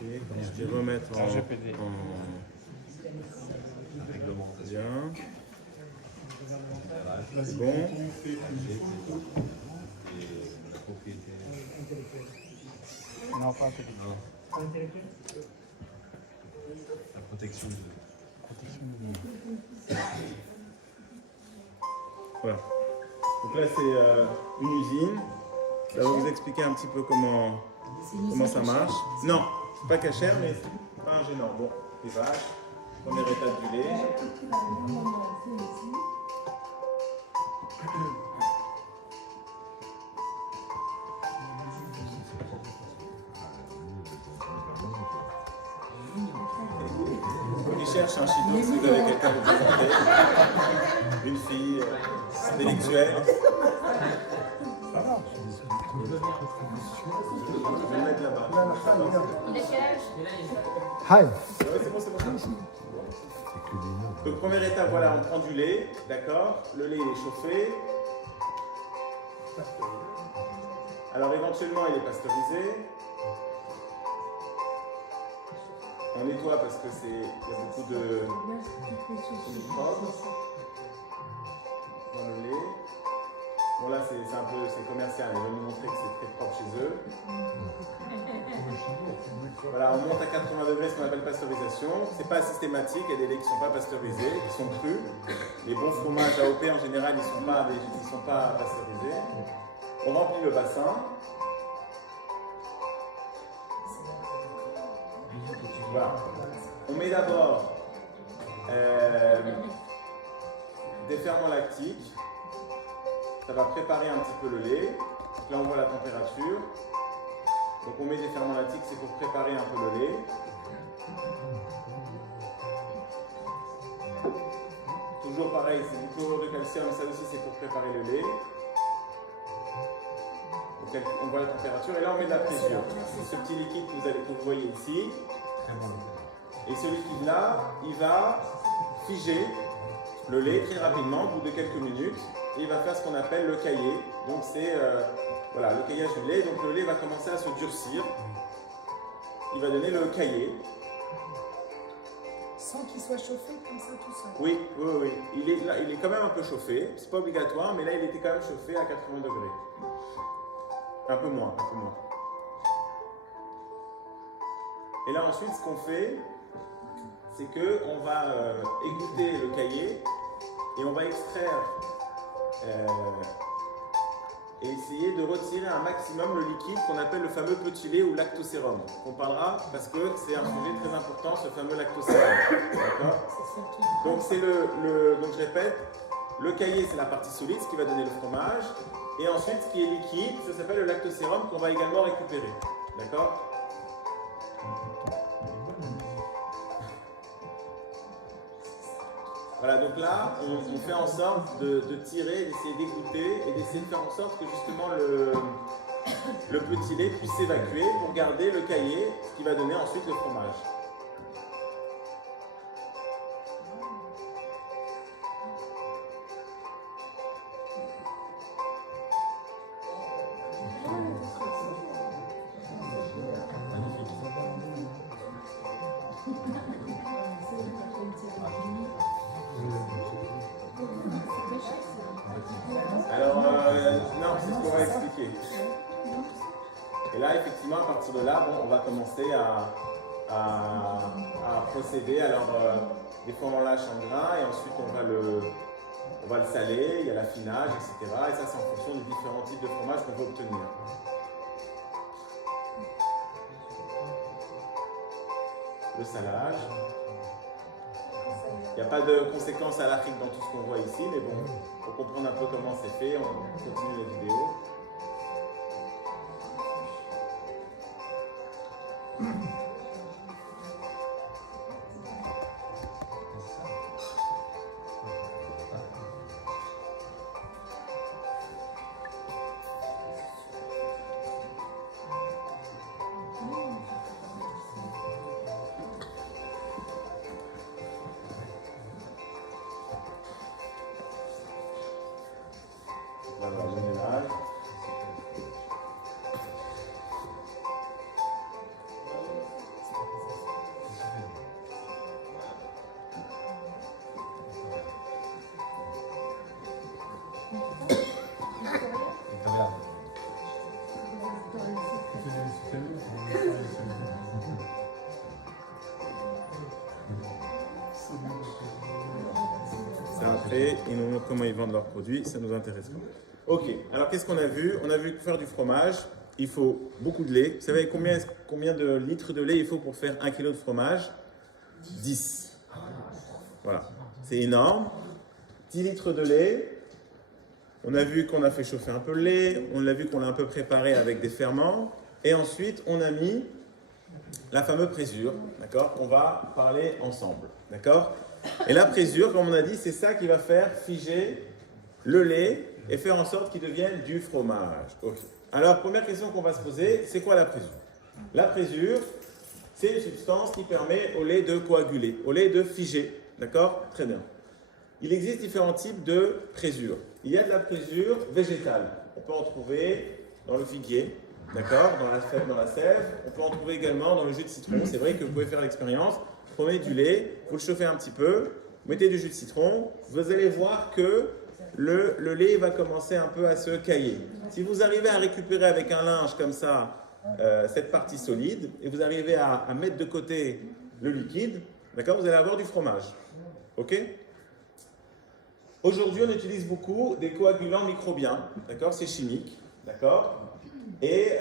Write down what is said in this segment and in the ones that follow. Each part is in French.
Et je vais remettre en RGPD. Bien. C'est bon. Non, pas intellectuel. La protection de... Voilà. Donc là, c'est une usine. Ça va vous expliquer un petit peu comment ça marche. Non, c'est pas cachère, mais c'est pas un gênant. Bon, les vaches, première étape du lait. Il cherche un chido si vous avez quelqu'un de présenter. Une fille intellectuelle. Je vais le mettre là-bas. Il a quel âge? Hi. Ouais, c'est bon, c'est bon. Donc première étape, voilà, on prend du lait, d'accord. Le lait il est chauffé. Alors éventuellement il est pasteurisé. On nettoie parce que il y a beaucoup de microbes dans le lait. Bon là c'est commercial, ils veulent nous montrer que c'est très propre chez eux. Voilà, on monte à 80 degrés, ce qu'on appelle pasteurisation. C'est pas systématique, il y a des laits qui ne sont pas pasteurisés, qui sont crus. Les bons fromages AOP en général, ils ne sont pas pasteurisés. On remplit le bassin. Voilà. On met d'abord des ferments lactiques. Ça va préparer un petit peu le lait. Donc là, on voit la température. Donc on met des ferments lactiques, c'est pour préparer un peu le lait. Toujours pareil, c'est du chlorure de calcium, ça aussi c'est pour préparer le lait. Donc on voit la température et là on met de la présure. C'est ce petit liquide que vous voyez ici. Et ce liquide-là, il va figer le lait très rapidement, au bout de quelques minutes. Et il va faire ce qu'on appelle le caillé. Donc c'est voilà, le caillage du lait. Donc le lait va commencer à se durcir. Il va donner le caillé. Sans qu'il soit chauffé comme ça tout seul. Oui. Il est quand même un peu chauffé. C'est pas obligatoire, mais là il était quand même chauffé à 80 degrés. Un peu moins. Et là ensuite, ce qu'on fait, c'est qu'on va égoutter le caillé et on va extraire et essayer de retirer un maximum le liquide qu'on appelle le fameux petit lait ou lactosérum. On parlera parce que c'est un sujet très important, ce fameux lactosérum. D'accord ? Donc donc je répète, le caillé c'est la partie solide, ce qui va donner le fromage. Et ensuite ce qui est liquide, ça s'appelle le lactosérum qu'on va également récupérer. D'accord ? Voilà, donc là, on fait en sorte de tirer, d'essayer d'égoutter et d'essayer de faire en sorte que justement le petit lait puisse s'évacuer pour garder le caillé, ce qui va donner ensuite le fromage. Non, c'est ce qu'on va expliquer. Et là, effectivement, à partir de là, on va commencer à procéder. Alors, des fois, on lâche en grain et ensuite, on va le saler, il y a l'affinage, etc. Et ça, c'est en fonction des différents types de fromage qu'on veut obtenir. Le salage. Il n'y a pas de conséquences à l'Afrique dans tout ce qu'on voit ici, mais bon, pour comprendre un peu comment c'est fait, on continue la vidéo. Voilà, le ménage. après, ils nous montrent comment ils vendent leurs produits, ça nous intéresse pas. Ok, alors qu'est-ce qu'on a vu? On a vu que pour faire du fromage, il faut beaucoup de lait. Vous savez combien de litres de lait il faut pour faire 1 kg de fromage? 10. Voilà, c'est énorme. 10 litres de lait. On a vu qu'on a fait chauffer un peu le lait, on a vu qu'on l'a un peu préparé avec des ferments, et ensuite on a mis la fameuse présure, d'accord? On va parler ensemble, d'accord? Et la présure, comme on a dit, c'est ça qui va faire figer le lait et faire en sorte qu'il devienne du fromage. Okay. Alors, première question qu'on va se poser, c'est quoi la présure? La présure, c'est une substance qui permet au lait de coaguler, au lait de figer, d'accord? Très bien. Il existe différents types de présure. Il y a de la présure végétale. On peut en trouver dans le figuier, d'accord, dans la sève. On peut en trouver également dans le jus de citron. C'est vrai que vous pouvez faire l'expérience. Vous prenez du lait, vous le chauffez un petit peu, vous mettez du jus de citron. Vous allez voir que le lait va commencer un peu à se cailler. Si vous arrivez à récupérer avec un linge comme ça cette partie solide et vous arrivez à mettre de côté le liquide, d'accord, vous allez avoir du fromage. Ok? Aujourd'hui, on utilise beaucoup des coagulants microbiens, d'accord? C'est chimique, d'accord? Et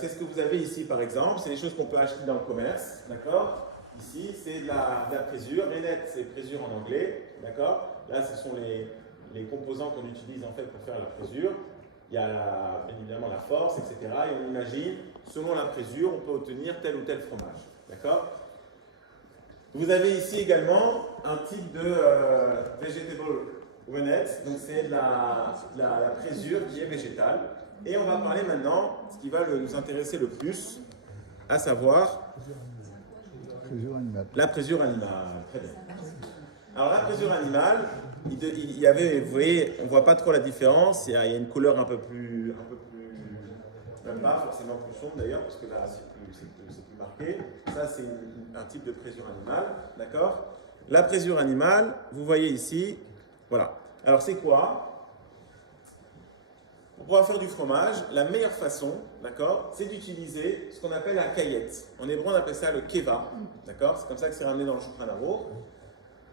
c'est ce que vous avez ici, par exemple. C'est des choses qu'on peut acheter dans le commerce, d'accord? Ici, c'est de la présure. Rennet, c'est présure en anglais, d'accord? Là, ce sont les composants qu'on utilise en fait pour faire la présure. Il y a bien évidemment la force, etc. Et on imagine, selon la présure, on peut obtenir tel ou tel fromage, d'accord? Vous avez ici également un type de vegetable rennet, donc c'est de la présure qui est végétale. Et on va parler maintenant de ce qui va nous intéresser le plus, à savoir la présure animale. Très bien. Alors la présure animale, il y avait, vous voyez, on ne voit pas trop la différence. Il y a une couleur un peu plus, même pas forcément plus sombre d'ailleurs, parce que là c'est plus marqué. Ça c'est un type de présure animale, d'accord? La présure animale, vous voyez ici, voilà. Alors c'est quoi? Pour pouvoir faire du fromage, la meilleure façon, d'accord, c'est d'utiliser ce qu'on appelle la caillette. En hébreu, on appelle ça le keva, d'accord? C'est comme ça que c'est ramené dans le Shulchan Aruch.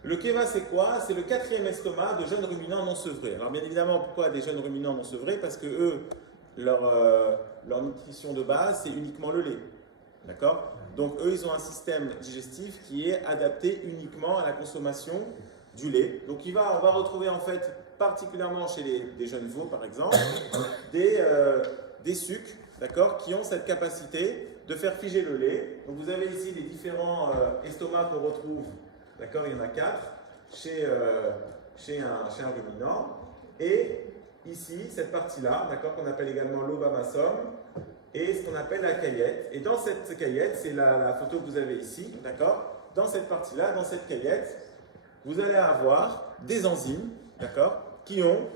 Le keva, c'est quoi? C'est le 4e estomac de jeunes ruminants non sevrés. Alors bien évidemment, pourquoi des jeunes ruminants non sevrés? Parce que eux, leur nutrition de base, c'est uniquement le lait, d'accord? Donc eux, ils ont un système digestif qui est adapté uniquement à la consommation du lait. Donc on va retrouver en fait, particulièrement chez des jeunes veaux par exemple, des sucs, d'accord, qui ont cette capacité de faire figer le lait. Donc vous avez ici les différents estomacs qu'on retrouve, d'accord, il y en a 4 chez un ruminant. Et ici, cette partie-là, d'accord, qu'on appelle également l'obamasum, et ce qu'on appelle la caillette. Et dans cette caillette, c'est la photo que vous avez ici, d'accord, dans cette partie-là, dans cette caillette, vous allez avoir des enzymes, d'accord, qui ont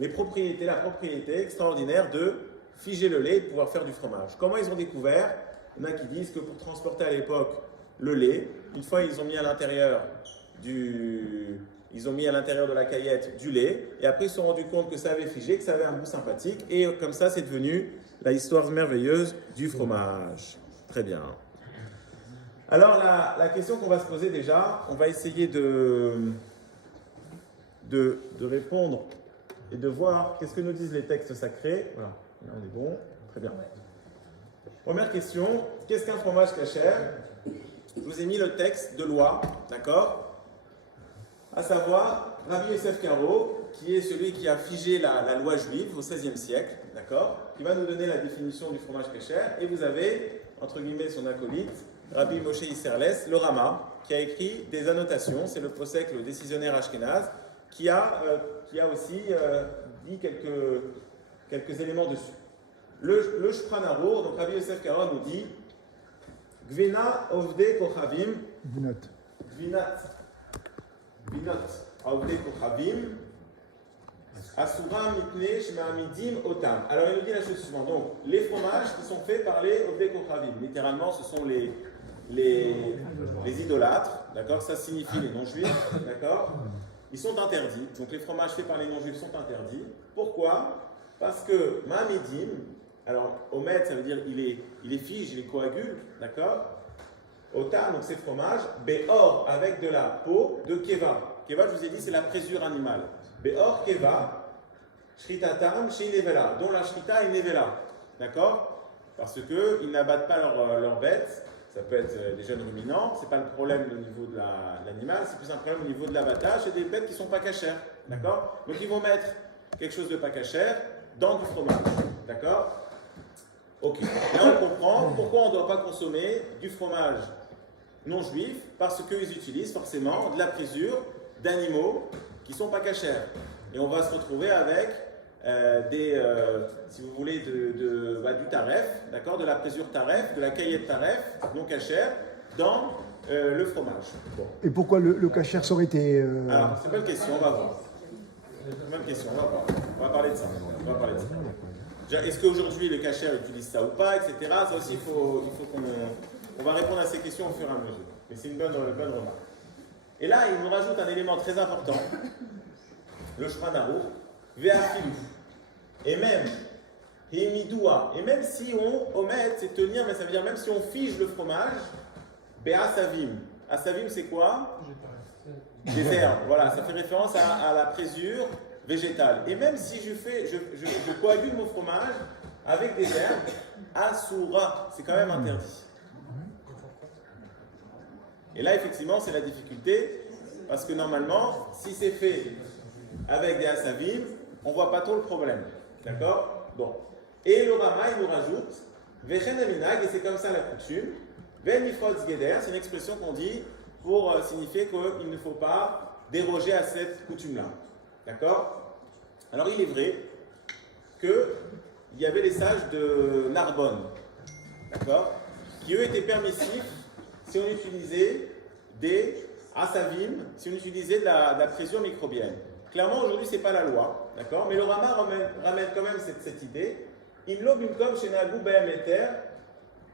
la propriété extraordinaire de figer le lait et de pouvoir faire du fromage. Comment ils ont découvert? Il y en a qui disent que pour transporter à l'époque le lait, une fois ils ont mis à l'intérieur de la caillette du lait, et après ils se sont rendus compte que ça avait figé, que ça avait un goût sympathique, et comme ça c'est devenu la histoire merveilleuse du fromage. Très bien. Alors la question qu'on va se poser déjà, on va essayer de répondre et de voir qu'est-ce que nous disent les textes sacrés. Voilà, là on est bon, très bien. Première question, qu'est-ce qu'un fromage kasher? Je vous ai mis le texte de loi, d'accord? À savoir, Rabbi Yosef Karo, qui est celui qui a figé la loi juive au XVIe siècle, d'accord? Qui va nous donner la définition du fromage kasher. Et vous avez, entre guillemets, son acolyte, Rabbi Moshe Isserles, le Rama, qui a écrit des annotations. C'est le posek, le décisionnaire ashkénaze, qui a aussi dit quelques éléments dessus. Le Shulchan Aruch, donc Rabbi Yosef Karo nous dit Gvena ovde kochavim Gvinat ovde kochavim Asura mitne shma'amidim otam. Alors il nous dit la chose suivante. Donc les fromages qui sont faits par les ovde kochavim, littéralement ce sont les idolâtres, d'accord? Ça signifie les non-juifs, d'accord? Ils sont interdits. Donc les fromages faits par les non-juifs sont interdits. Pourquoi? Parce que ma'amidim, alors omet ça veut dire il est fige, il est coagule, d'accord? Otam, donc ces fromages, béor avec de la peau de keva. Keva, je vous ai dit, c'est la présure animale. Be'or Keva, Shritatam, Shin Nevela, dont la Shrita est Nevela. D'accord? Parce qu'ils n'abattent pas leurs bêtes. Ça peut être des jeunes ruminants, ce n'est pas le problème au niveau de l'animal, c'est plus un problème au niveau de l'abattage, c'est des bêtes qui ne sont pas cachères, d'accord? Donc ils vont mettre quelque chose de pas cachère dans du fromage, d'accord? Ok, là on comprend pourquoi on ne doit pas consommer du fromage non juif, parce qu'ils utilisent forcément de la présure d'animaux qui ne sont pas cachères. Et on va se retrouver avec si vous voulez, du taref, d'accord, de la présure taref, de la caillette taref, non cachère, dans le fromage. Bon. Et pourquoi le cachère ça aurait été... Alors, c'est pas une question, on va voir. Même question, on va voir. On va parler de ça. Est-ce qu'aujourd'hui le cachère utilise ça ou pas, etc. Ça aussi, il faut qu'on va répondre à ces questions au fur et à mesure. Mais c'est une bonne remarque. Et là, il nous rajoute un élément très important, le Shulchan Aruch, ve'afilu. Et même si on omet, c'est tenir, mais ça veut dire même si on fige le fromage, be'asavim. Asavim, c'est quoi? Des herbes. Voilà, ça fait référence à la présure végétale. Et même si je coagule mon fromage avec des herbes, asura, c'est quand même interdit. Et là, effectivement, c'est la difficulté, parce que normalement, si c'est fait avec des asavim, on ne voit pas trop le problème. D'accord? Bon. Et le Rama, il nous rajoute Vechen aminag, et c'est comme ça la coutume. Ven ifrot zgeder, c'est une expression qu'on dit pour signifier qu'il ne faut pas déroger à cette coutume-là. D'accord? Alors il est vrai qu'il y avait les sages de Narbonne, d'accord, qui eux étaient permissifs si on utilisait des asavim, si on utilisait de la présure microbienne. Clairement, aujourd'hui, ce n'est pas la loi, d'accord? Mais le Rama ramène quand même cette idée. Il lobe une comme chez Nagou Behemeter,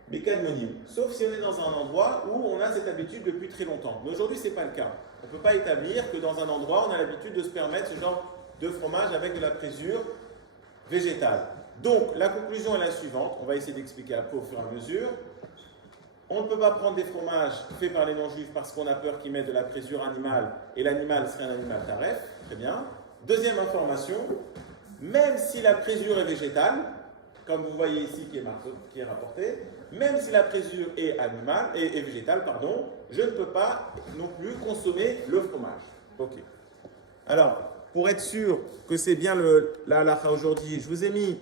Bekadmonim. Sauf si on est dans un endroit où on a cette habitude depuis très longtemps. Mais aujourd'hui, ce n'est pas le cas. On ne peut pas établir que dans un endroit, on a l'habitude de se permettre ce genre de fromage avec de la présure végétale. Donc, la conclusion est la suivante. On va essayer d'expliquer après au fur et à mesure. On ne peut pas prendre des fromages faits par les non-juifs parce qu'on a peur qu'ils mettent de la présure animale et l'animal serait un animal taref. Très bien. Deuxième information, même si la présure est végétale, comme vous voyez ici qui est rapporté, même si la présure est végétale, je ne peux pas non plus consommer le fromage. Ok. Alors, pour être sûr que c'est bien la halakha aujourd'hui, je vous ai mis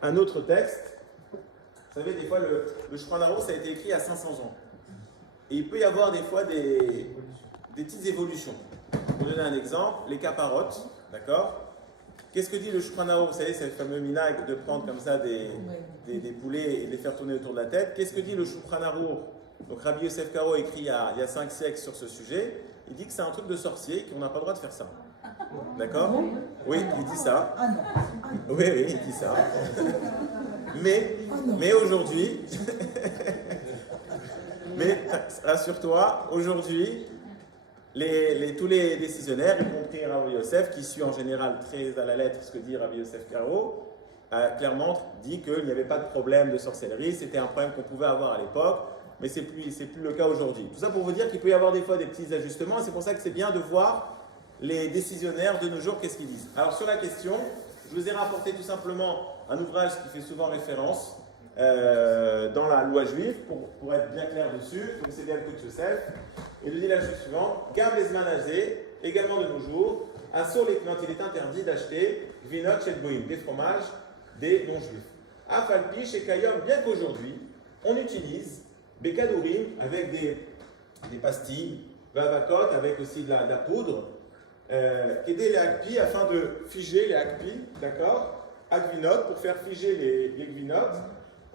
un autre texte. Vous savez, des fois, le Shulchan Aruch, ça a été écrit il y a 500 ans. Et il peut y avoir des fois des petites évolutions. Pour donner un exemple, les caparottes, d'accord? Qu'est-ce que dit le Shulchan Aruch? Vous savez, c'est le fameux minag de prendre comme ça des poulets et de les faire tourner autour de la tête. Qu'est-ce que dit le Shulchan Aruch? Donc Rabbi Yosef Karo écrit il y a 5 siècles sur ce sujet. Il dit que c'est un truc de sorcier, qu'on n'a pas le droit de faire ça. D'accord? Oui, il dit ça. Oui, il dit ça. Mais aujourd'hui, mais rassure-toi, aujourd'hui, tous les décisionnaires, y compris Rabbi Yosef, qui suit en général très à la lettre ce que dit Rabbi Yosef Karo, clairement dit qu'il n'y avait pas de problème de sorcellerie, c'était un problème qu'on pouvait avoir à l'époque, mais c'est plus le cas aujourd'hui. Tout ça pour vous dire qu'il peut y avoir des fois des petits ajustements, et c'est pour ça que c'est bien de voir les décisionnaires de nos jours, qu'est-ce qu'ils disent. Alors sur la question, je vous ai rapporté tout simplement un ouvrage qui fait souvent référence dans la loi juive, pour être bien clair dessus, donc c'est bien le Koutch Yosef. Il nous dit la chose suivante, Gam les manazé, également de nos jours, à Soletnot, il est interdit d'acheter Vinot chez Boïm, des fromages des non-juifs. Afalpi chez Kayom, bien qu'aujourd'hui, on utilise Bekadourim avec des pastilles, Vavakot avec aussi de la poudre, aider les akpi afin de figer les akpi, d'accord? Agvinot pour faire figer les gvinotes.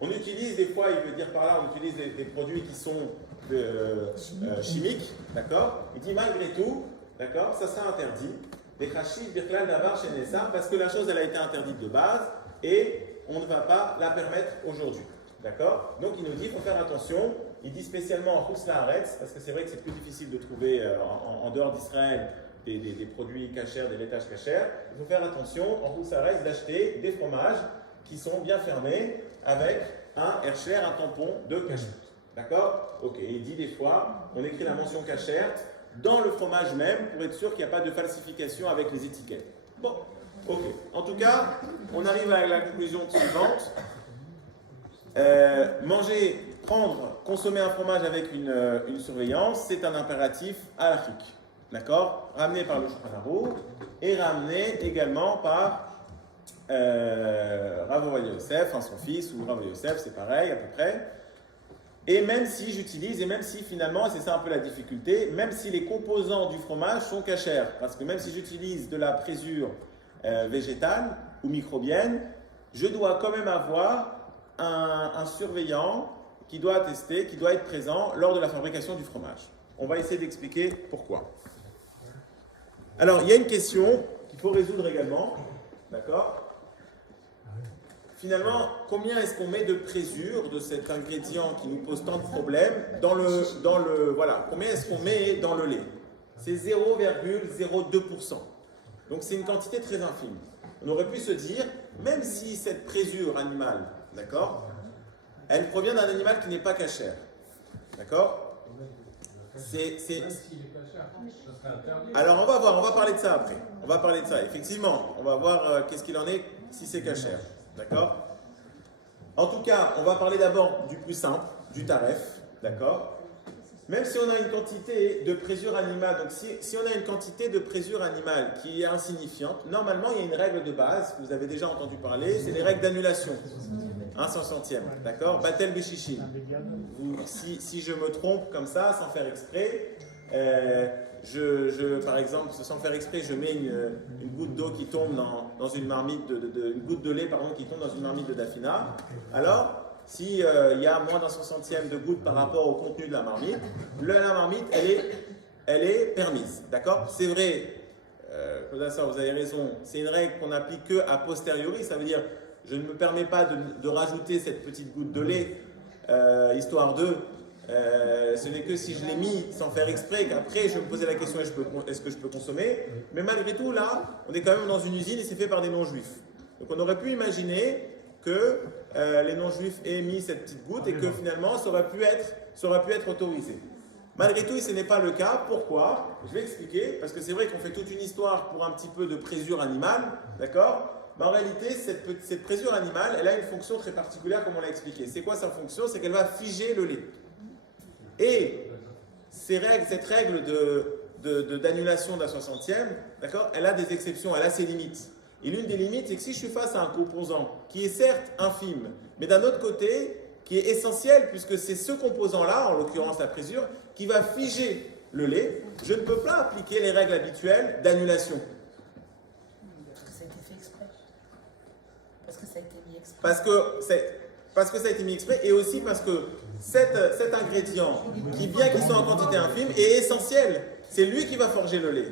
On utilise des fois, il veut dire par là, on utilise des produits qui sont chimiques, d'accord? Il dit malgré tout, d'accord, ça sera interdit. Des krachis, birklal, davar, chez Nessar, parce que la chose elle a été interdite de base et on ne va pas la permettre aujourd'hui, d'accord? Donc il nous dit, il faut faire attention. Il dit spécialement en Chutz La'aretz, parce que c'est vrai que c'est plus difficile de trouver en dehors d'Israël des produits cachers, des laitages cachers. Il faut faire attention en Chutz La'aretz d'acheter des fromages qui sont bien fermés avec un hercher, un tampon de cachère. D'accord? Ok, il dit des fois, on écrit la mention cachère dans le fromage même pour être sûr qu'il n'y a pas de falsification avec les étiquettes. Bon, ok. En tout cas, on arrive à la conclusion suivante. Consommer un fromage avec une surveillance, c'est un impératif halachique. D'accord? Ramené par le Shulchan Aruch et ramené également par Rav Ovadia Yosef, son fils, ou Rav Yosef, c'est pareil à peu près. Et même si j'utilise, et même si finalement, c'est ça un peu la difficulté, même si les composants du fromage sont cachers, parce que même si j'utilise de la présure végétale ou microbienne, je dois quand même avoir un surveillant qui doit attester, qui doit être présent lors de la fabrication du fromage. On va essayer d'expliquer pourquoi. Alors, il y a une question qu'il faut résoudre également, d'accord? Finalement, combien est-ce qu'on met de présure de cet ingrédient qui nous pose tant de problèmes voilà, combien est-ce qu'on met dans le lait? C'est 0,02%. Donc c'est une quantité très infime. On aurait pu se dire, même si cette présure animale, d'accord, elle provient d'un animal qui n'est pas cachère, d'accord? Alors on va voir, on va parler de ça après. On va parler de ça, effectivement. On va voir qu'est-ce qu'il en est si c'est cachère. D'accord? En tout cas, on va parler d'abord du plus simple, du taref, d'accord? Même si on a une quantité de présure animale, donc si on a une quantité de présure animale qui est insignifiante, normalement il y a une règle de base, que vous avez déjà entendu parler, c'est les règles d'annulation. 1/100e, d'accord? Batel Beshishim. Si je me trompe comme ça, sans faire exprès, par exemple, sans faire exprès, je mets une goutte d'eau qui tombe dans une marmite une goutte de lait qui tombe dans une marmite de Dafina. Alors, s'il y a moins d'1/100e de goutte par rapport au contenu de la marmite, la marmite, elle est permise. D'accord? C'est vrai, vous avez raison, c'est une règle qu'on applique que a posteriori, ça veut dire je ne me permets pas de rajouter cette petite goutte de lait, histoire de... ce n'est que si je l'ai mis sans faire exprès qu'après je me posais la question est-ce que je peux consommer, mais malgré tout là on est quand même dans une usine et c'est fait par des non-juifs, donc on aurait pu imaginer que les non-juifs aient mis cette petite goutte et que finalement ça aurait pu être autorisé. Malgré tout ce n'est pas le cas. Pourquoi? Je vais expliquer, parce que c'est vrai qu'on fait toute une histoire pour un petit peu de présure animale, d'accord? Mais en réalité, cette présure animale, elle a une fonction très particulière, comme on l'a expliqué. C'est quoi sa fonction? C'est qu'elle va figer le lait. Et cette règle d'annulation d'1/60e, d'accord, elle a des exceptions, elle a ses limites. Et l'une des limites, c'est que si je suis face à un composant qui est certes infime, mais d'un autre côté, qui est essentiel, puisque c'est ce composant-là, en l'occurrence la présure, qui va figer le lait, je ne peux pas appliquer les règles habituelles d'annulation. Parce que ça a été fait exprès. Parce que ça a été mis exprès. Parce que ça a été mis exprès, et aussi parce que cet ingrédient, bien qu'il soit en quantité infime, est essentiel. C'est lui qui va forger le lait.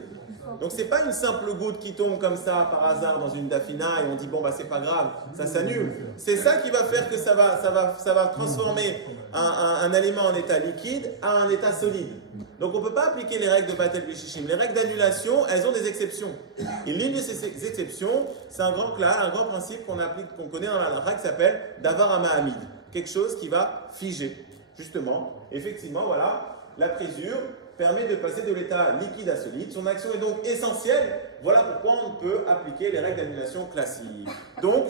Donc c'est pas une simple goutte qui tombe comme ça par hasard dans une dafina et on dit bon bah c'est pas grave, ça s'annule. C'est ça qui va faire que ça va transformer un aliment en état liquide à un état solide. Donc on ne peut pas appliquer les règles de Batel Beshishim. Les règles d'annulation, elles ont des exceptions. Et l'une de ces exceptions, c'est un grand principe qu'on connaît dans la halakha qui s'appelle Davar Hamahamid. Quelque chose qui va figer. Justement, effectivement, voilà, la présure permet de passer de l'état liquide à solide. Son action est donc essentielle. Voilà pourquoi on peut appliquer les règles d'annulation classiques. Donc,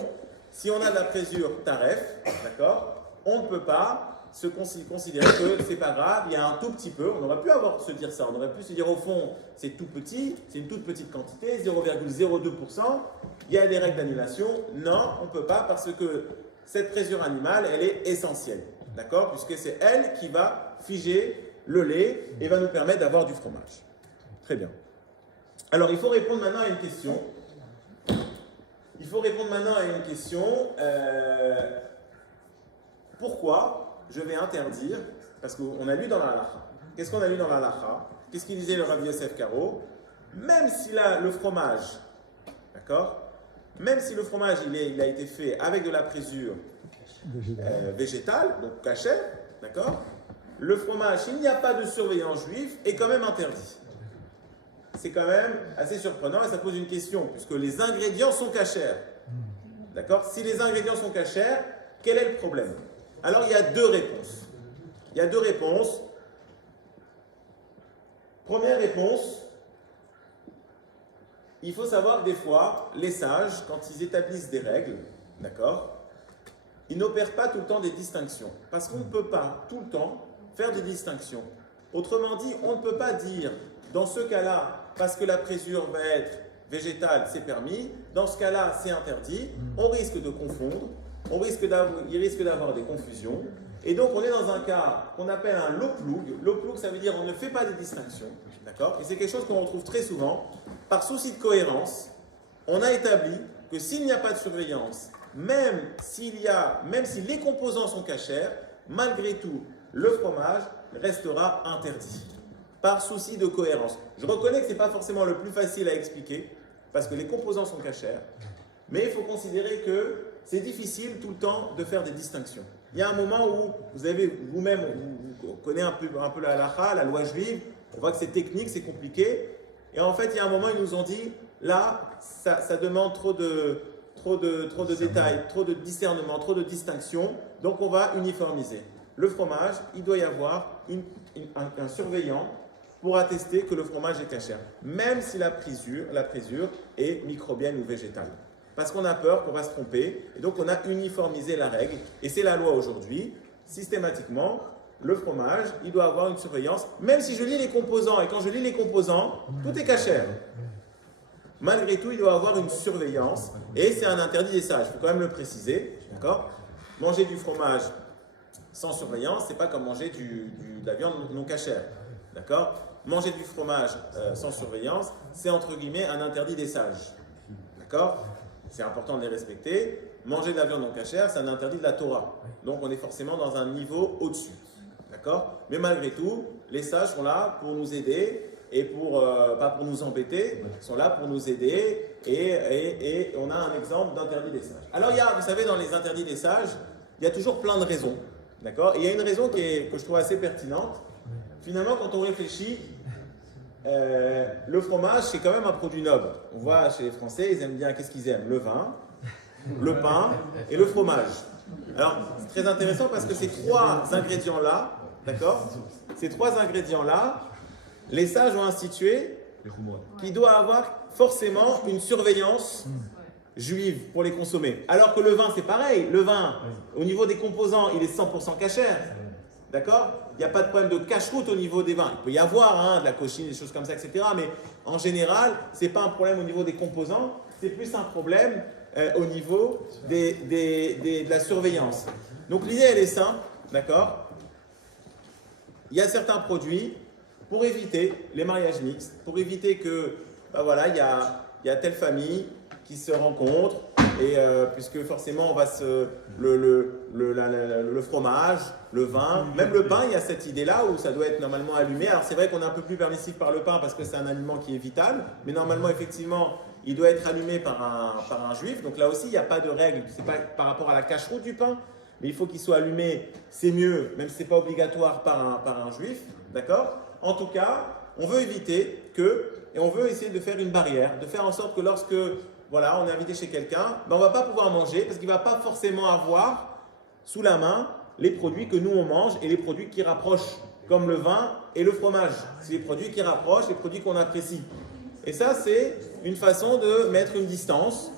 si on a de la présure taref, d'accord, on ne peut pas se considérer que c'est pas grave, il y a un tout petit peu. On aurait pu se dire ça. On aurait pu se dire au fond, c'est tout petit, c'est une toute petite quantité, 0,02%. Il y a des règles d'annulation. Non, on ne peut pas parce que cette présure animale, elle est essentielle. D'accord, puisque c'est elle qui va figer le lait et va nous permettre d'avoir du fromage. Très bien. Alors, il faut répondre maintenant à une question. Pourquoi je vais interdire, parce qu'on a lu dans la halakha. Qu'est-ce qu'on a lu dans la halakha? Qu'est-ce qu'il disait le Rav Yosef Karo? Même si le fromage, d'accord, même si le fromage il a été fait avec de la présure végétale, donc cachère, d'accord, le fromage, s'il n'y a pas de surveillant juif, est quand même interdit. C'est quand même assez surprenant et ça pose une question, puisque les ingrédients sont cachers. D'accord? Si les ingrédients sont cachers, quel est le problème? Alors, il y a deux réponses. Première réponse, il faut savoir que des fois, les sages, quand ils établissent des règles, d'accord, ils n'opèrent pas tout le temps des distinctions. Parce qu'on ne peut pas tout le temps faire des distinctions. Autrement dit, on ne peut pas dire, dans ce cas-là, parce que la présure va être végétale, c'est permis, dans ce cas-là, c'est interdit, on risque de confondre, il risque d'avoir des confusions. Et donc, on est dans un cas qu'on appelle un loploug. Loploug, ça veut dire on ne fait pas des distinctions. D'accord? Et c'est quelque chose qu'on retrouve très souvent. Par souci de cohérence, on a établi que s'il n'y a pas de surveillance, même si les composants sont cachers, malgré tout, le fromage restera interdit. Par souci de cohérence. Je reconnais que ce n'est pas forcément le plus facile à expliquer, parce que les composants sont cachers, mais il faut considérer que c'est difficile tout le temps de faire des distinctions. Il y a un moment où vous avez vous-même, vous connaissez un peu la halakha, la loi juive, on voit que c'est technique, c'est compliqué, et en fait, il y a un moment, ils nous ont dit, là, ça demande trop de détails, trop de discernement, trop de distinction, donc on va uniformiser. Le fromage, il doit y avoir un surveillant pour attester que le fromage est cachère, même si la présure est microbienne ou végétale. Parce qu'on a peur qu'on va se tromper, et donc on a uniformisé la règle, et c'est la loi aujourd'hui. Systématiquement, le fromage, il doit avoir une surveillance, même si je lis les composants, et quand je lis les composants, tout est cachère. Malgré tout, il doit avoir une surveillance, et c'est un interdit des sages, il faut quand même le préciser, d'accord? Manger du fromage sans surveillance, c'est pas comme manger de la viande non cachère, d'accord? Manger du fromage sans surveillance, c'est entre guillemets un interdit des sages, d'accord? C'est important de les respecter. Manger de la viande non cachère, c'est un interdit de la Torah. Donc on est forcément dans un niveau au-dessus. D'accord? Mais malgré tout, les sages sont là pour nous aider et pas pour nous embêter, sont là pour nous aider et on a un exemple d'interdit des sages. Alors vous savez, dans les interdits des sages, il y a toujours plein de raisons. D'accord? Et il y a une raison que je trouve assez pertinente. Finalement, quand on réfléchit, le fromage, c'est quand même un produit noble. On voit chez les Français, ils aiment bien, qu'est-ce qu'ils aiment? Le vin, le pain et le fromage. Alors, c'est très intéressant parce que ces trois ingrédients-là, d'accord? Ces trois ingrédients-là, les sages ont institué qu'il doit avoir forcément une surveillance juive pour les consommer. Alors que le vin, c'est pareil. Le vin, au niveau des composants, il est 100% cachère. D'accord? Il n'y a pas de problème de cache-route au niveau des vins. Il peut y avoir de la cochine, des choses comme ça, etc. Mais en général, ce n'est pas un problème au niveau des composants, c'est plus un problème au niveau de la surveillance. Donc l'idée, elle est simple, d'accord? Il y a certains produits, pour éviter les mariages mixtes, pour éviter que, il y a telle famille qui se rencontre, et puisque forcément on va le fromage, le vin, même le pain, il y a cette idée-là où ça doit être normalement allumé. Alors c'est vrai qu'on est un peu plus permissif par le pain parce que c'est un aliment qui est vital, mais normalement effectivement il doit être allumé par un juif. Donc là aussi il n'y a pas de règle, c'est pas par rapport à la cache-route du pain, mais il faut qu'il soit allumé, c'est mieux, même si ce n'est pas obligatoire par un juif, d'accord? En tout cas, on veut éviter et on veut essayer de faire une barrière, de faire en sorte que lorsque on est invité chez quelqu'un, on ne va pas pouvoir manger parce qu'il ne va pas forcément avoir sous la main les produits que nous on mange et les produits qui rapprochent, comme le vin et le fromage. C'est les produits qui rapprochent, les produits qu'on apprécie. Et ça, c'est une façon de mettre une distance.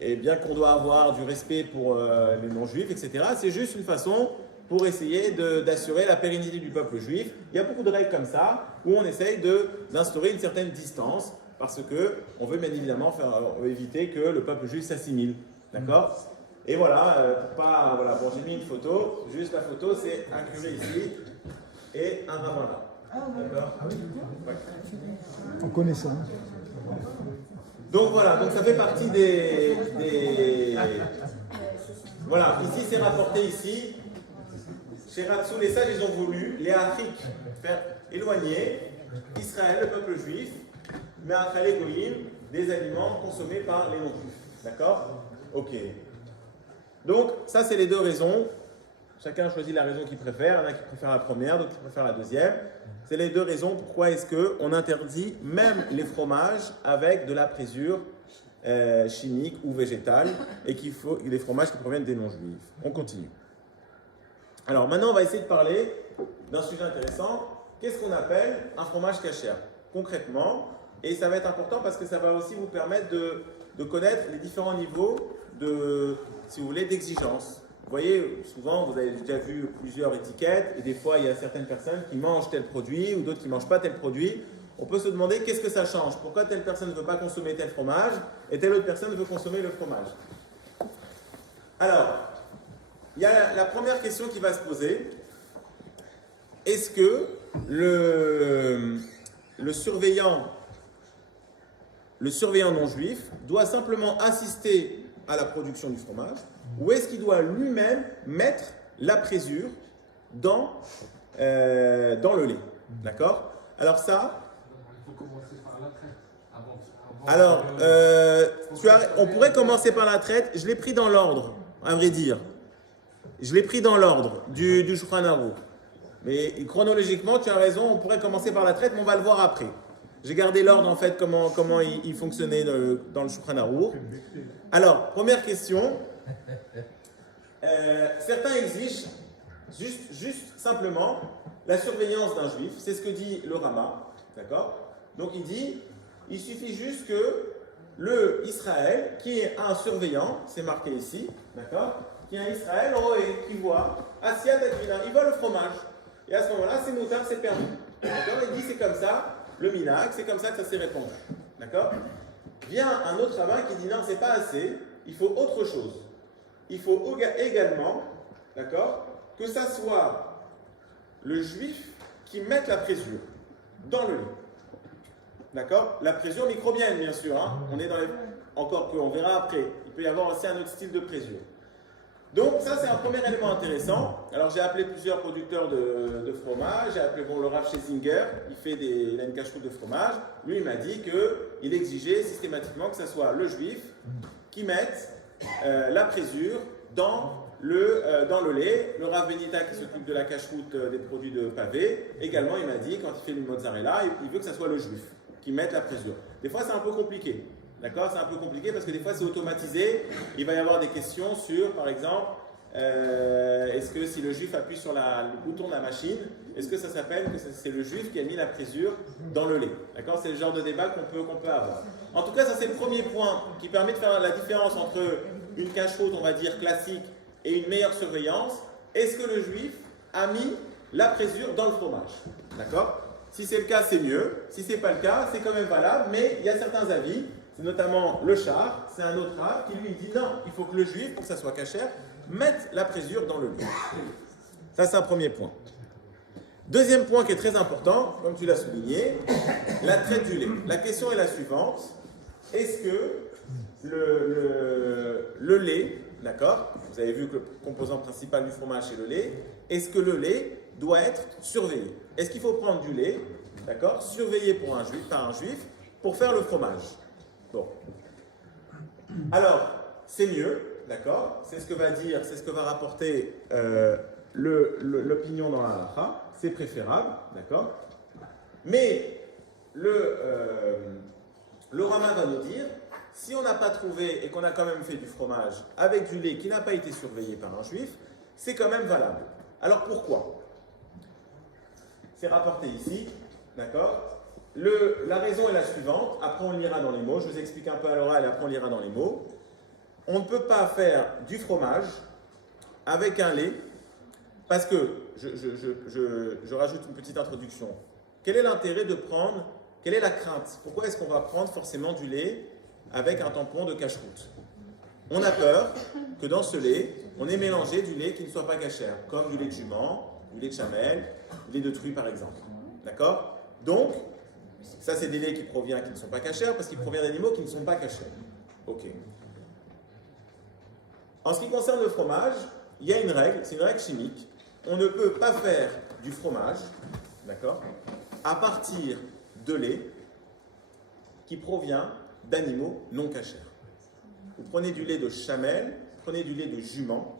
Et bien qu'on doit avoir du respect pour les non-juifs, etc., c'est juste une façon pour essayer d'assurer la pérennité du peuple juif. Il y a beaucoup de règles comme ça où on essaye d'instaurer une certaine distance. Parce qu'on veut bien évidemment éviter que le peuple juif s'assimile. D'accord? Et bon, j'ai mis une photo. Juste la photo, c'est un curé ici et un rabbin là. D'accord? Ouais. On connaît ça. Donc voilà, donc ça fait partie des... Voilà, ici c'est rapporté ici. Chez Ratsou, les sages, ils ont voulu, les Afriques, faire éloigner Israël, le peuple juif, mais après les goyim, des aliments consommés par les non-juifs. D'accord? Ok. Donc, ça, c'est les deux raisons. Chacun choisit la raison qu'il préfère. Il y en a qui préfèrent la première, d'autres qui préfèrent la deuxième. C'est les deux raisons pourquoi est-ce qu'on interdit même les fromages avec de la présure chimique ou végétale et qu'il faut les fromages qui proviennent des non-juifs. On continue. Alors, maintenant, on va essayer de parler d'un sujet intéressant. qu'est-ce qu'on appelle un fromage cachère concrètement? Et ça va être important parce que ça va aussi vous permettre de connaître les différents niveaux de, si vous voulez, d'exigence. Vous voyez, souvent, vous avez déjà vu plusieurs étiquettes et des fois, il y a certaines personnes qui mangent tel produit ou d'autres qui ne mangent pas tel produit. On peut se demander qu'est-ce que ça change? Pourquoi telle personne ne veut pas consommer tel fromage et telle autre personne veut consommer le fromage? Alors, il y a la première question qui va se poser. Est-ce que le surveillant non juif doit simplement assister à la production du fromage ou est-ce qu'il doit lui-même mettre la présure dans le lait? D'accord? Alors ça... Alors, on pourrait commencer par la traite. Je l'ai pris dans l'ordre, à vrai dire. Je l'ai pris dans l'ordre du Shulchan Aruch. Mais chronologiquement, tu as raison, on pourrait commencer par la traite, mais on va le voir après. J'ai gardé l'ordre, en fait, comment il fonctionnait dans le Shulchan Aruch. Alors, première question. Certains exigent juste simplement la surveillance d'un juif. C'est ce que dit le Rama. D'accord? Donc, il dit... Il suffit juste que le Israël, qui est un surveillant, c'est marqué ici, d'accord, qui est un Israël, qui voit, Asiat Advina, il voit le fromage. Et à ce moment-là, c'est moutarde, c'est permis. D'accord? Il dit c'est comme ça, le minag, c'est comme ça que ça s'est répandu. D'accord? Vient un autre rabbin qui dit non, c'est pas assez, il faut autre chose. Il faut également, d'accord, que ça soit le juif qui mette la présure dans le lait. D'accord? La présure microbienne, bien sûr. Hein. On est dans les... Encore peu, on verra après. Il peut y avoir aussi un autre style de présure. Donc, ça, c'est un premier élément intéressant. Alors, j'ai appelé plusieurs producteurs de fromage. J'ai appelé le Rav Schlesinger. Il a une cache-route de fromage. Lui, il m'a dit qu'il exigeait systématiquement que ce soit le juif qui mette la présure dans le lait. Le Rav Benita qui s'occupe de la cache-route des produits de pavé. Également, il m'a dit, quand il fait du mozzarella, il veut que ce soit le juif qui mettent la présure. Des fois, c'est un peu compliqué. D'accord? C'est un peu compliqué parce que des fois, c'est automatisé. Il va y avoir des questions sur, par exemple, est-ce que si le juif appuie sur le bouton de la machine, est-ce que ça s'appelle que c'est le juif qui a mis la présure dans le lait? D'accord? C'est le genre de débat qu'on peut avoir. En tout cas, ça, c'est le premier point qui permet de faire la différence entre une cache-route, on va dire, classique et une meilleure surveillance. Est-ce que le juif a mis la présure dans le fromage? D'accord? Si c'est le cas, c'est mieux. Si ce n'est pas le cas, c'est quand même valable. Mais il y a certains avis, c'est notamment le Char, c'est un autre rave qui lui dit non, il faut que le juif, pour que ça soit cachère, mette la présure dans le lait. Ça, c'est un premier point. Deuxième point qui est très important, comme tu l'as souligné, la traite du lait. La question est la suivante. Est-ce que le lait, d'accord, vous avez vu que le composant principal du fromage, c'est le lait, est-ce que le lait doit être surveillé? Est-ce qu'il faut prendre du lait, d'accord, surveillé par un juif, pour faire le fromage? Bon. Alors, c'est mieux, d'accord? C'est ce que va rapporter l'opinion dans la halakha. C'est préférable, d'accord? Mais le Rama va nous dire, si on n'a pas trouvé et qu'on a quand même fait du fromage avec du lait qui n'a pas été surveillé par un juif, c'est quand même valable. Alors pourquoi? C'est rapporté ici, d'accord? La raison est la suivante, après on lira dans les mots, je vous explique un peu à l'oral et après on lira dans les mots. On ne peut pas faire du fromage avec un lait, parce que, je rajoute une petite introduction. Quel est l'intérêt de prendre, quelle est la crainte? Pourquoi est-ce qu'on va prendre forcément du lait avec un tampon de cache-route? On a peur que dans ce lait, on ait mélangé du lait qui ne soit pas cachère, comme du lait de jument, du lait de chamel, du lait de truie par exemple. D'accord? Donc, ça c'est des laits qui ne sont pas cachères parce qu'ils proviennent d'animaux qui ne sont pas cachers. Ok. En ce qui concerne le fromage, il y a une règle, c'est une règle chimique. On ne peut pas faire du fromage, d'accord, à partir de lait qui provient d'animaux non cachers. Vous prenez du lait de chamel, prenez du lait de jument,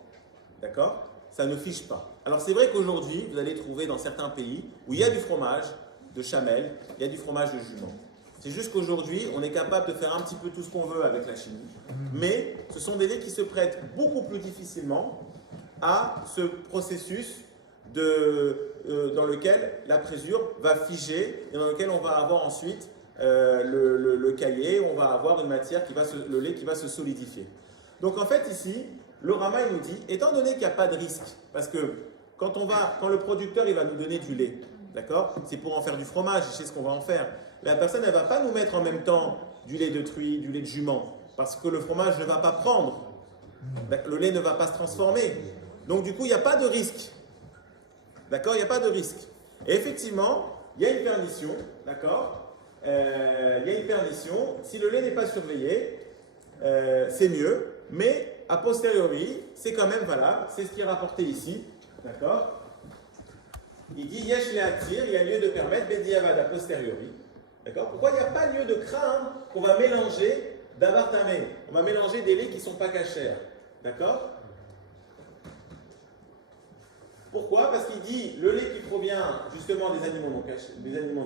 d'accord, ça ne fiche pas. Alors c'est vrai qu'aujourd'hui, vous allez trouver dans certains pays où il y a du fromage de chamel, il y a du fromage de jument. C'est juste qu'aujourd'hui, on est capable de faire un petit peu tout ce qu'on veut avec la chimie. Mais ce sont des laits qui se prêtent beaucoup plus difficilement à ce processus dans lequel la présure va figer et dans lequel on va avoir ensuite le cahier, on va avoir une matière le lait qui va se solidifier. Donc en fait ici, le Rama il nous dit, étant donné qu'il n'y a pas de risque, parce que quand le producteur il va nous donner du lait, d'accord, c'est pour en faire du fromage, je sais ce qu'on va en faire. La personne elle ne va pas nous mettre en même temps du lait de truie, du lait de jument, parce que le fromage ne va pas prendre, le lait ne va pas se transformer. Donc du coup il n'y a pas de risque, d'accord, il n'y a pas de risque. Et effectivement, il y a une permission, d'accord, il y a une permission, si le lait n'est pas surveillé, c'est mieux, mais a posteriori, c'est quand même valable, c'est ce qui est rapporté ici, d'accord. Il dit Yesh le'atir, il y a lieu de permettre Bediavad a posteriori, d'accord. Pourquoi il n'y a pas lieu de craindre qu'on va mélanger d'avar tamé, on va mélanger des laits qui ne sont pas cachers, d'accord. Pourquoi? Parce qu'il dit le lait qui provient justement des animaux non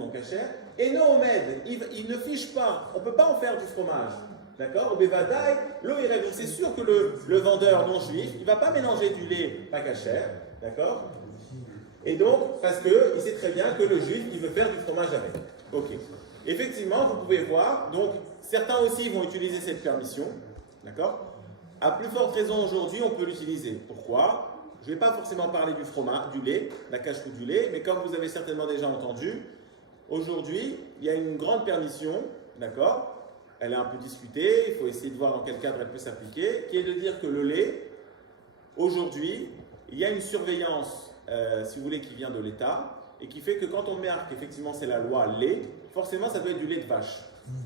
cachers, et non omed, il ne fiche pas, on ne peut pas en faire du fromage. D'accord? Au Bevadaï, l'eau irève. Donc c'est sûr que le vendeur non juif, il ne va pas mélanger du lait pas cachère. D'accord? Et donc, parce qu'il sait très bien que le juif, il veut faire du fromage avec. Ok. Effectivement, vous pouvez voir, donc certains aussi vont utiliser cette permission. D'accord? À plus forte raison aujourd'hui, on peut l'utiliser. Pourquoi? Je ne vais pas forcément parler du fromage, du lait, la cache-route du lait, mais comme vous avez certainement déjà entendu, aujourd'hui, il y a une grande permission, d'accord? Elle est un peu discutée, il faut essayer de voir dans quel cadre elle peut s'appliquer, qui est de dire que le lait, aujourd'hui, il y a une surveillance, si vous voulez, qui vient de l'État, et qui fait que quand on marque, effectivement, c'est la loi lait, forcément, ça doit être du lait de vache.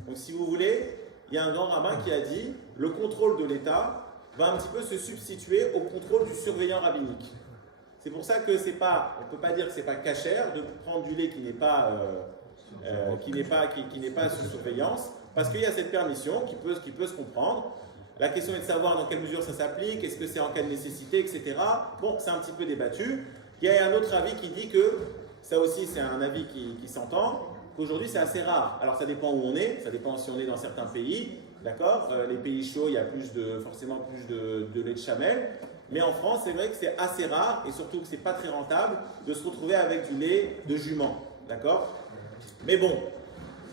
Donc, si vous voulez, il y a un grand rabbin qui a dit, le contrôle de l'État va un petit peu se substituer au contrôle du surveillant rabbinique. C'est pour ça que c'est pas, on ne peut pas dire que c'est pas cachère de prendre du lait qui n'est pas sous surveillance, parce qu'il y a cette permission qui peut se comprendre. La question est de savoir dans quelle mesure ça s'applique, est-ce que c'est en cas de nécessité, etc. Bon, c'est un petit peu débattu. Il y a un autre avis qui dit que, ça aussi c'est un avis qui s'entend, qu'aujourd'hui c'est assez rare. Alors ça dépend où on est, ça dépend si on est dans certains pays, d'accord, les pays chauds, il y a forcément plus de lait de chamelle. Mais en France, c'est vrai que c'est assez rare, et surtout que c'est pas très rentable, de se retrouver avec du lait de jument, d'accord. Mais bon,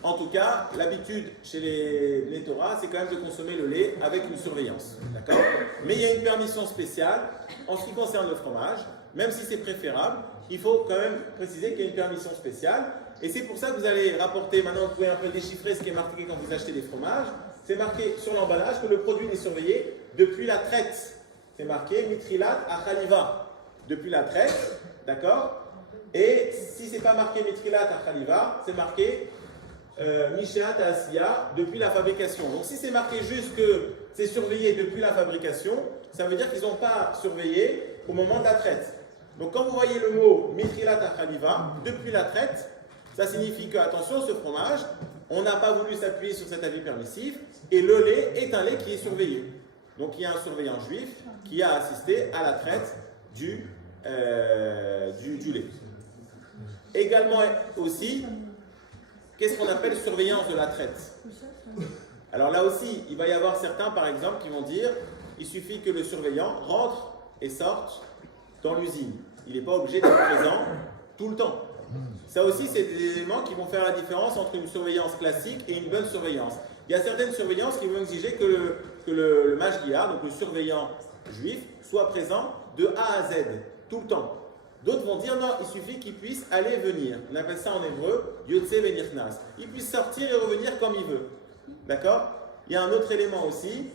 en tout cas, l'habitude chez les Torahs, c'est quand même de consommer le lait avec une surveillance, d'accord. Mais il y a une permission spéciale en ce qui concerne le fromage, même si c'est préférable, il faut quand même préciser qu'il y a une permission spéciale. Et c'est pour ça que vous allez rapporter, maintenant vous pouvez un peu déchiffrer ce qui est marqué quand vous achetez des fromages. C'est marqué sur l'emballage que le produit est surveillé depuis la traite. C'est marqué Mitrilat à Khaliva, depuis la traite, d'accord. Et si ce n'est pas marqué Mitrilat à Khaliva, c'est marqué Mishat à Asiya, depuis la fabrication. Donc si c'est marqué juste que c'est surveillé depuis la fabrication, ça veut dire qu'ils n'ont pas surveillé au moment de la traite. Donc quand vous voyez le mot Mitrilat à Khaliva, depuis la traite, ça signifie que, attention, ce fromage, on n'a pas voulu s'appuyer sur cet avis permissif, et le lait est un lait qui est surveillé. Donc il y a un surveillant juif qui a assisté à la traite du lait. Également aussi, qu'est-ce qu'on appelle surveillance de la traite? Alors là aussi, il va y avoir certains, par exemple, qui vont dire il suffit que le surveillant rentre et sorte dans l'usine. Il n'est pas obligé d'être présent tout le temps. Ça aussi, c'est des éléments qui vont faire la différence entre une surveillance classique et une bonne surveillance. Il y a certaines surveillances qui vont exiger que le mashgiach, donc le surveillant juif, soit présent de A à Z, tout le temps. D'autres vont dire non, il suffit qu'il puisse aller et venir. On appelle ça en hébreu Yotze Venichnas. Il puisse sortir et revenir comme il veut. D'accord? Il y a un autre élément aussi.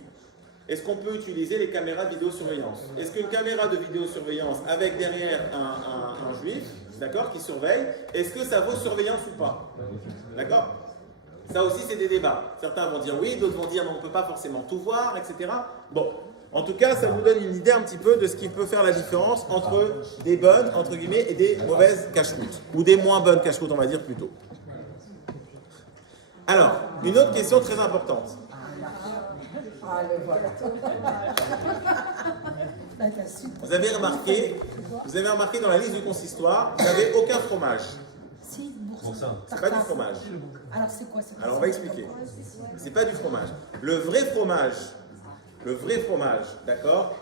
Est-ce qu'on peut utiliser les caméras de vidéosurveillance? Est-ce qu'une caméra de vidéosurveillance avec derrière un juif, d'accord, qui surveille, est-ce que ça vaut surveillance ou pas? D'accord? Ça aussi, c'est des débats. Certains vont dire oui, d'autres vont dire non, on ne peut pas forcément tout voir, etc. Bon, en tout cas, ça vous donne une idée un petit peu de ce qui peut faire la différence entre des bonnes, entre guillemets, et des mauvaises cache-routes. Ou des moins bonnes cache-routes, on va dire plutôt. Alors, une autre question très importante. Vous avez remarqué dans la liste du consistoire, vous n'avez aucun fromage. Si, c'est pas du fromage. Alors c'est quoi? Alors on va expliquer. C'est pas du fromage. Le vrai fromage, d'accord,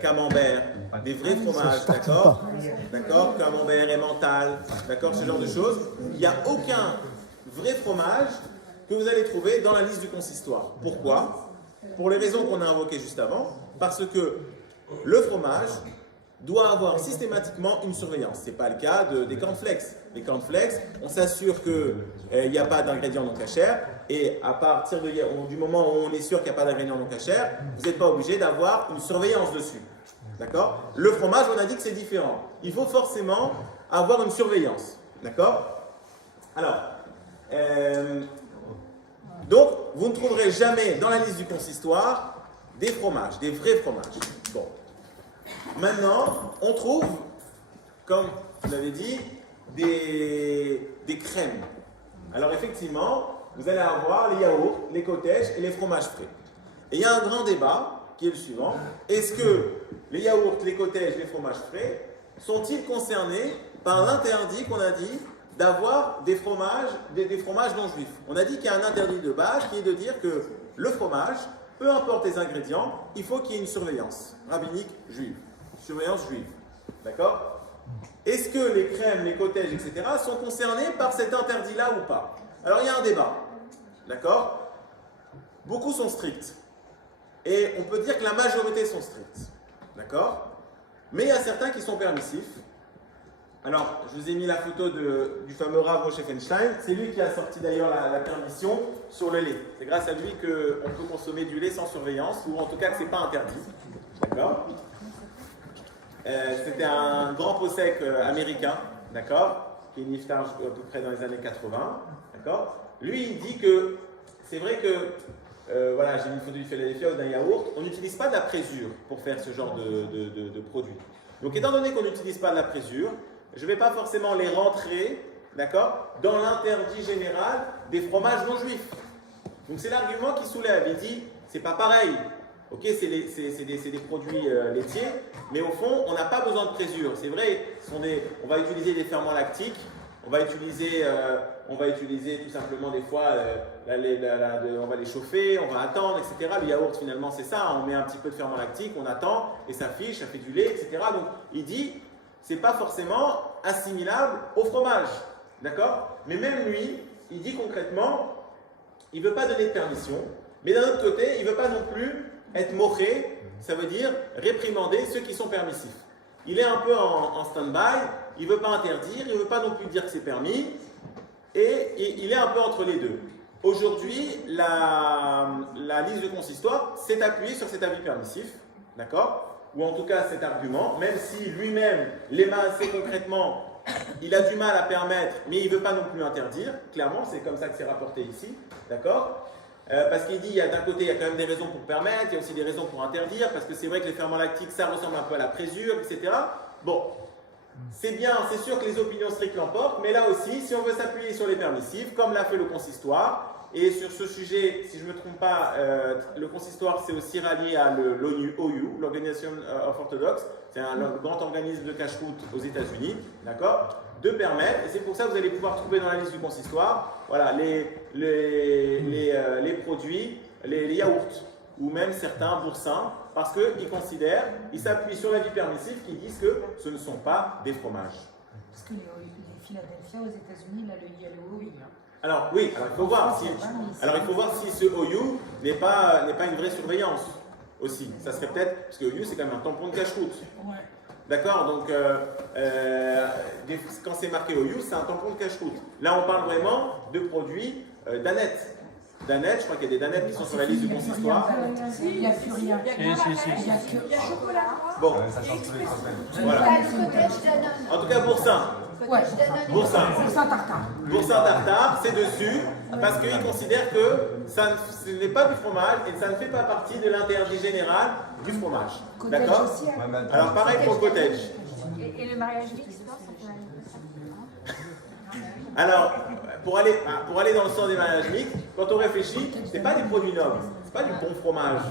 camembert, des vrais fromages, d'accord? D'accord? Camembert, emmental, d'accord? Ce genre de choses. Il n'y a aucun vrai fromage que vous allez trouver dans la liste du consistoire. Pourquoi? Pour les raisons qu'on a invoquées juste avant, parce que le fromage doit avoir systématiquement une surveillance. Ce n'est pas le cas des cornflakes. Les cornflakes, on s'assure qu'il n'y a pas d'ingrédients non cachers, et à partir du moment où on est sûr qu'il n'y a pas d'ingrédients non cachers, vous n'êtes pas obligé d'avoir une surveillance dessus. D'accord? Le fromage, on a dit que c'est différent. Il faut forcément avoir une surveillance. D'accord? Alors, donc, vous ne trouverez jamais dans la liste du consistoire des fromages, des vrais fromages. Bon. Maintenant, on trouve, comme vous l'avez dit, des crèmes. Alors effectivement, vous allez avoir les yaourts, les cottages et les fromages frais. Et il y a un grand débat qui est le suivant. Est-ce que les yaourts, les cottages, les fromages frais sont-ils concernés par l'interdit qu'on a dit d'avoir des fromages non juifs? On a dit qu'il y a un interdit de base qui est de dire que le fromage, peu importe les ingrédients, il faut qu'il y ait une surveillance rabbinique juive. Surveillance juive. D'accord? Est-ce que les crèmes, les cottages, etc. sont concernés par cet interdit-là ou pas? Alors il y a un débat. D'accord? Beaucoup sont stricts. Et on peut dire que la majorité sont stricts. D'accord? Mais il y a certains qui sont permissifs. Alors, je vous ai mis la photo du fameux Rav Moshe Feinstein. C'est lui qui a sorti d'ailleurs la permission sur le lait. C'est grâce à lui qu'on peut consommer du lait sans surveillance, ou en tout cas que ce n'est pas interdit. D'accord? C'était un grand possèque américain, d'accord? Qui est niftar à peu près dans les années 80. D'accord? Lui, il dit que c'est vrai que, voilà, j'ai mis une photo du Philadelphia ou d'un yaourt, on n'utilise pas de la présure pour faire ce genre de produit. Donc, étant donné qu'on n'utilise pas de la présure, je ne vais pas forcément les rentrer, d'accord, dans l'interdit général des fromages non juifs. Donc c'est l'argument qui soulève. Il dit, c'est pas pareil. Ok, c'est des produits laitiers, mais au fond, on n'a pas besoin de présure. C'est vrai, on va utiliser des ferments lactiques, on va utiliser tout simplement des fois, on va les chauffer, on va attendre, etc. Le yaourt, finalement, c'est ça. On met un petit peu de ferment lactique, on attend, et ça fiche, ça fait du lait, etc. Donc il dit, c'est pas forcément assimilable au fromage, d'accord? Mais même lui, il dit concrètement, il ne veut pas donner de permission, mais d'un autre côté, il ne veut pas non plus être moché, ça veut dire réprimander ceux qui sont permissifs. Il est un peu en stand-by, il ne veut pas interdire, il ne veut pas non plus dire que c'est permis, et il est un peu entre les deux. Aujourd'hui, la liste de consistoire s'est appuyée sur cet avis permissif, d'accord? Ou en tout cas cet argument, même si lui-même, les mains assez concrètement, il a du mal à permettre, mais il ne veut pas non plus interdire. Clairement, c'est comme ça que c'est rapporté ici, d'accord? Parce qu'il dit, d'un côté, il y a quand même des raisons pour permettre, il y a aussi des raisons pour interdire, parce que c'est vrai que les ferments lactiques, ça ressemble un peu à la présure, etc. Bon, c'est bien, c'est sûr que les opinions strictes l'emportent, mais là aussi, si on veut s'appuyer sur les permissifs, comme l'a fait le consistoire, et sur ce sujet, si je ne me trompe pas, le consistoire c'est aussi rallié à l'OU, l'Organisation of Orthodox, c'est un grand organisme de cache-route aux États-Unis, d'accord, de permettre, et c'est pour ça que vous allez pouvoir trouver dans la liste du consistoire, voilà, les produits, les yaourts, ou même certains boursins, parce qu'ils considèrent, ils s'appuient sur l'avis permissif qui disent que ce ne sont pas des fromages. Parce que les Philadelphia aux États-Unis, là, il y a le OU. Alors oui, il faut voir si ce OU n'est pas une vraie surveillance aussi. Ça serait peut-être, parce que OU c'est quand même un tampon de cache-route. Ouais. D'accord, donc quand c'est marqué OU, c'est un tampon de cache-route. Là on parle vraiment de produits Danette. Danette, je crois qu'il y a des Danettes qui sont sur la liste du consistoire. Il n'y a plus rien. Il y a que chocolat. Bon, voilà. En tout cas, boursin. Ouais. Boursin. Boursin tartare. Boursin tartare, c'est dessus, parce qu'ils considèrent que ce n'est pas du fromage et ça ne fait pas partie de l'interdit général du fromage. D'accord? Alors pareil pour le cottage. Et le mariage mixte, non? Alors, pour aller dans le sens des mariages mixtes, quand on réfléchit, ce n'est pas des produits nobles, ce n'est pas du bon fromage.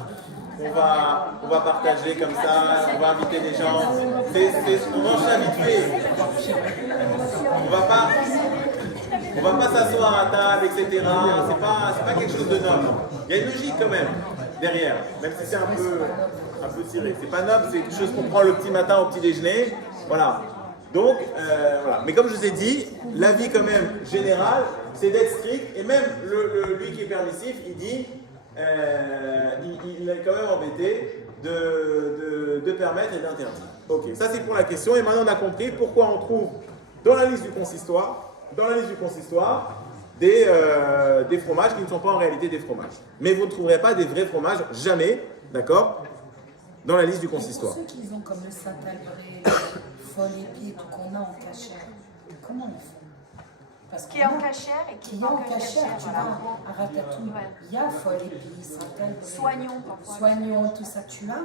On va partager comme ça, on va inviter des gens. On mange ça vite fait. On va pas s'asseoir à table, etc. C'est pas quelque chose de noble. Il y a une logique quand même derrière, même si c'est un peu un peu ciré. C'est pas noble, c'est quelque chose qu'on prend le petit matin au petit déjeuner. Voilà. Donc, voilà. Mais comme je vous ai dit, l'avis quand même général, c'est d'être strict. Et même lui qui est permissif, il dit, il est quand même embêté de permettre et d'interdire. Ok, ça c'est pour la question. Et maintenant on a compris pourquoi on trouve dans la liste du consistoire, des fromages qui ne sont pas en réalité des fromages. Mais vous ne trouverez pas des vrais fromages, jamais, d'accord, dans la liste du consistoire. Pour ceux qui ont comme le Saint-Albret, folle épi, tout qu'on a en cachère, comment ils font? Parce Qui est en cachère et qui est est en cachère, tu voilà. vois, à Ratatouille, il y a folle épi, Saint-Albret, Soignons parfois. Soignons, tout ça, tu as.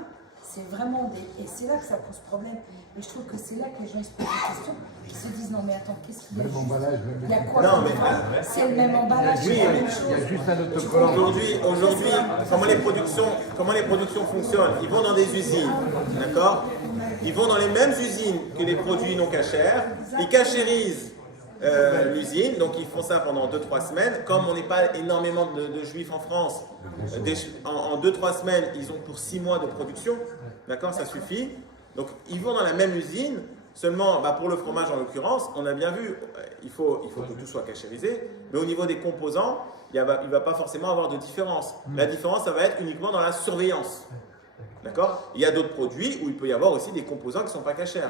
C'est vraiment des... Et c'est là que ça pose problème. Et je trouve que c'est là que les gens ils se posent des questions. Ils se disent non mais attends, qu'est-ce qu'il y a? Même emballage, même. Il y a quoi? Non, mais c'est le même emballage, oui, c'est la mais même chose. Il y a juste un autocollant. Aujourd'hui, comment les productions fonctionnent? Ils vont dans des usines, d'accord? Ils vont dans les mêmes usines que les produits non cachers. Ils cachérisent l'usine, donc ils font ça pendant 2-3 semaines. Comme on n'est pas énormément de juifs en France, en 2-3 semaines, ils ont pour 6 mois de production, d'accord, ça suffit. Donc ils vont dans la même usine, seulement pour le fromage en l'occurrence, on a bien vu, il faut que tout soit cachérisé, mais au niveau des composants, il ne va pas forcément avoir de différence. La différence, ça va être uniquement dans la surveillance, d'accord. Il y a d'autres produits où il peut y avoir aussi des composants qui ne sont pas cachers.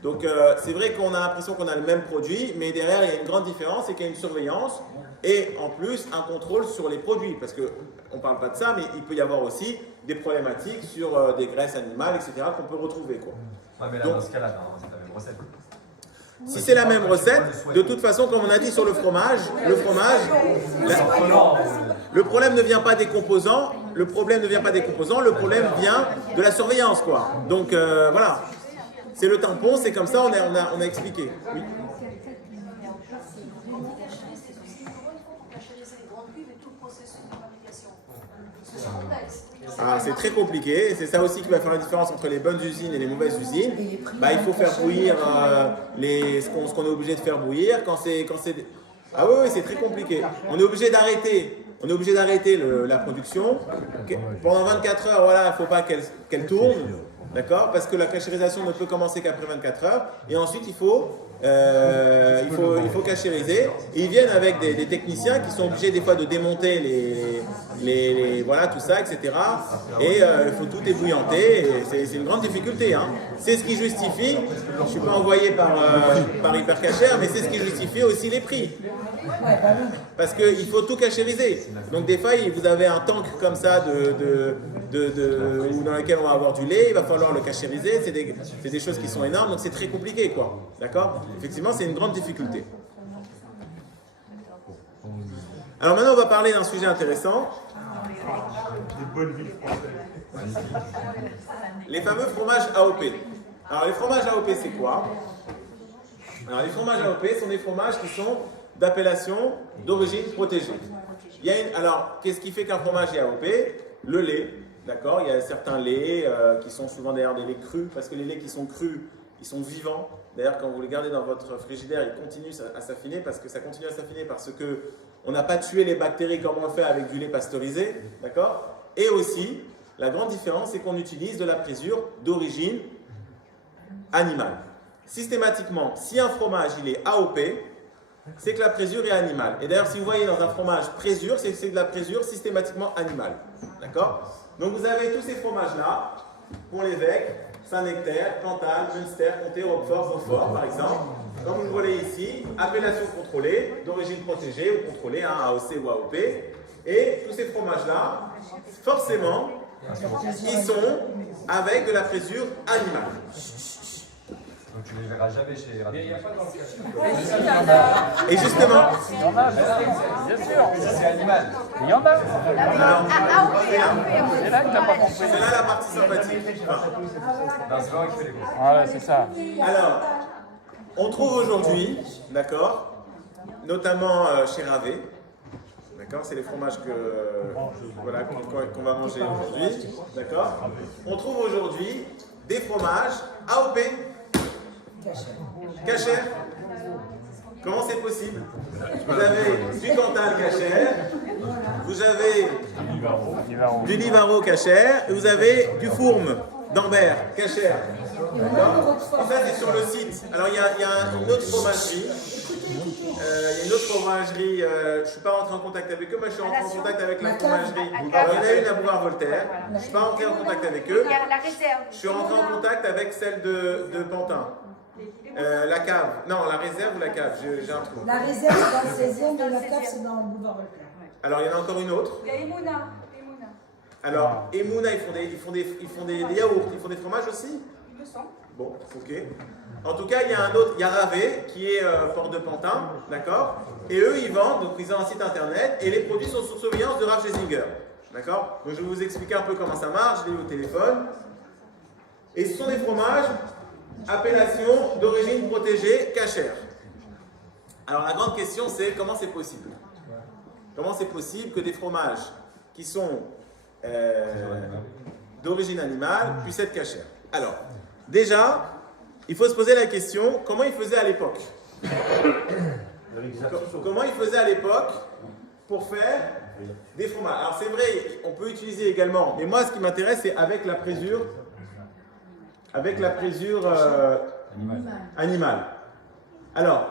Donc c'est vrai qu'on a l'impression qu'on a le même produit, mais derrière il y a une grande différence, c'est qu'il y a une surveillance et en plus un contrôle sur les produits, parce qu'on ne parle pas de ça, mais il peut y avoir aussi des problématiques sur des graisses animales, etc. qu'on peut retrouver, quoi. Ouais, mais là, Donc, dans ce cas-là, c'est la même recette. si c'est la même recette, de toute façon, comme on a dit sur le fromage, le problème ne vient pas des composants, le problème vient de la surveillance, quoi. Donc voilà. C'est le tampon, c'est comme ça, on a expliqué. Oui. Ah, c'est très compliqué, c'est ça aussi qui va faire la différence entre les bonnes usines et les mauvaises usines. Il faut faire bouillir ce qu'on est obligé de faire bouillir Ah oui, c'est très compliqué. On est obligé d'arrêter la production. Pendant 24 heures, voilà, il ne faut pas qu'elle tourne. D'accord? Parce que la cachérisation ne peut commencer qu'après 24 heures. Et ensuite, il faut cachériser. Et ils viennent avec des techniciens qui sont obligés des fois de démonter voilà, tout ça, etc. Et il faut tout ébouillanter. C'est une grande difficulté. Hein. C'est ce qui justifie, je ne suis pas envoyé par Hypercacher, mais c'est ce qui justifie aussi les prix. Parce qu'il faut tout cachériser. Donc des fois, vous avez un tank comme ça dans lequel on va avoir du lait, il va falloir le cachériser, c'est des choses qui sont énormes, donc c'est très compliqué, quoi. D'accord? Effectivement, c'est une grande difficulté. Alors maintenant, on va parler d'un sujet intéressant. Les fameux fromages AOP. Alors les fromages AOP, c'est quoi? Alors les fromages AOP sont des fromages qui sont d'appellation d'origine protégée. Alors, qu'est-ce qui fait qu'un fromage est AOP? Le lait, d'accord? Il y a certains laits qui sont souvent d'ailleurs des laits crus, parce que les laits qui sont crus, ils sont vivants. D'ailleurs, quand vous les gardez dans votre frigidaire, ils continuent à s'affiner, parce que on n'a pas tué les bactéries comme on le fait avec du lait pasteurisé, d'accord? Et aussi, la grande différence, c'est qu'on utilise de la présure d'origine animale. Systématiquement, si un fromage il est AOP, c'est que la présure est animale. Et d'ailleurs, si vous voyez dans un fromage présure, c'est que c'est de la présure systématiquement animale. D'accord? Donc vous avez tous ces fromages-là, pour l'évêque, Saint-Nectaire, Cantal, Münster, Comté, Roquefort, Beaufort, par exemple. Comme vous le voyez ici, appellation contrôlée, d'origine protégée ou contrôlée, AOC ou AOP. Et tous ces fromages-là, forcément, ils sont avec de la présure animale. Donc tu ne les verras jamais chez Radis. Et justement, Il y en a, bien sûr. C'est animal. Il y en a. C'est là que tu n'as pas compris. c'est là la partie sympathique. Non, c'est pas moi qui fais les courses. Voilà, c'est ça. Alors, on trouve aujourd'hui, d'accord, notamment chez Ravé, d'accord, c'est les fromages qu'on va manger aujourd'hui, d'accord. On trouve aujourd'hui des fromages AOP, cachers. Comment c'est possible? Vous avez du Cantal cachère, vous avez du Livaro cachère, et vous avez du Fourme d'Ambert cachère. D'accord? Ça, c'est sur le site. Alors, il y a une autre fromagerie. Il y a une autre fromagerie, je ne suis pas rentré en contact avec eux, moi je suis rentré en contact avec la fromagerie. Alors, il y en a une à Boulevard-Voltaire, je ne suis pas rentré en contact avec eux. Il y a la réserve. Je suis rentré en contact avec celle de Pantin. La cave. Non, la réserve ou la cave, j'ai un trou. La réserve, c'est dans le 16e et la cave, c'est dans le boulevard Voltaire. Alors, il y en a encore une autre. Il y a Emouna. Alors, Emouna, ils font des yaourts, ils font des fromages aussi? Il me semble. Bon, ok. En tout cas, il y a un autre, il y a Ravé, qui est Port de Pantin, d'accord? Et eux, ils vendent, donc ils ont un site internet, et les produits sont sous surveillance de Rav Schlesinger, d'accord? Donc je vais vous expliquer un peu comment ça marche, je l'ai eu au téléphone. Et ce sont des fromages, appellation d'origine protégée, cachère. Alors la grande question, c'est comment c'est possible? Comment c'est possible que des fromages qui sont d'origine animale puissent être cachères? Alors, déjà, il faut se poser la question, comment ils faisaient à l'époque? Comment ils faisaient à l'époque pour faire des fromages? Alors c'est vrai, on peut utiliser également, mais moi ce qui m'intéresse c'est avec la présure animale. Alors,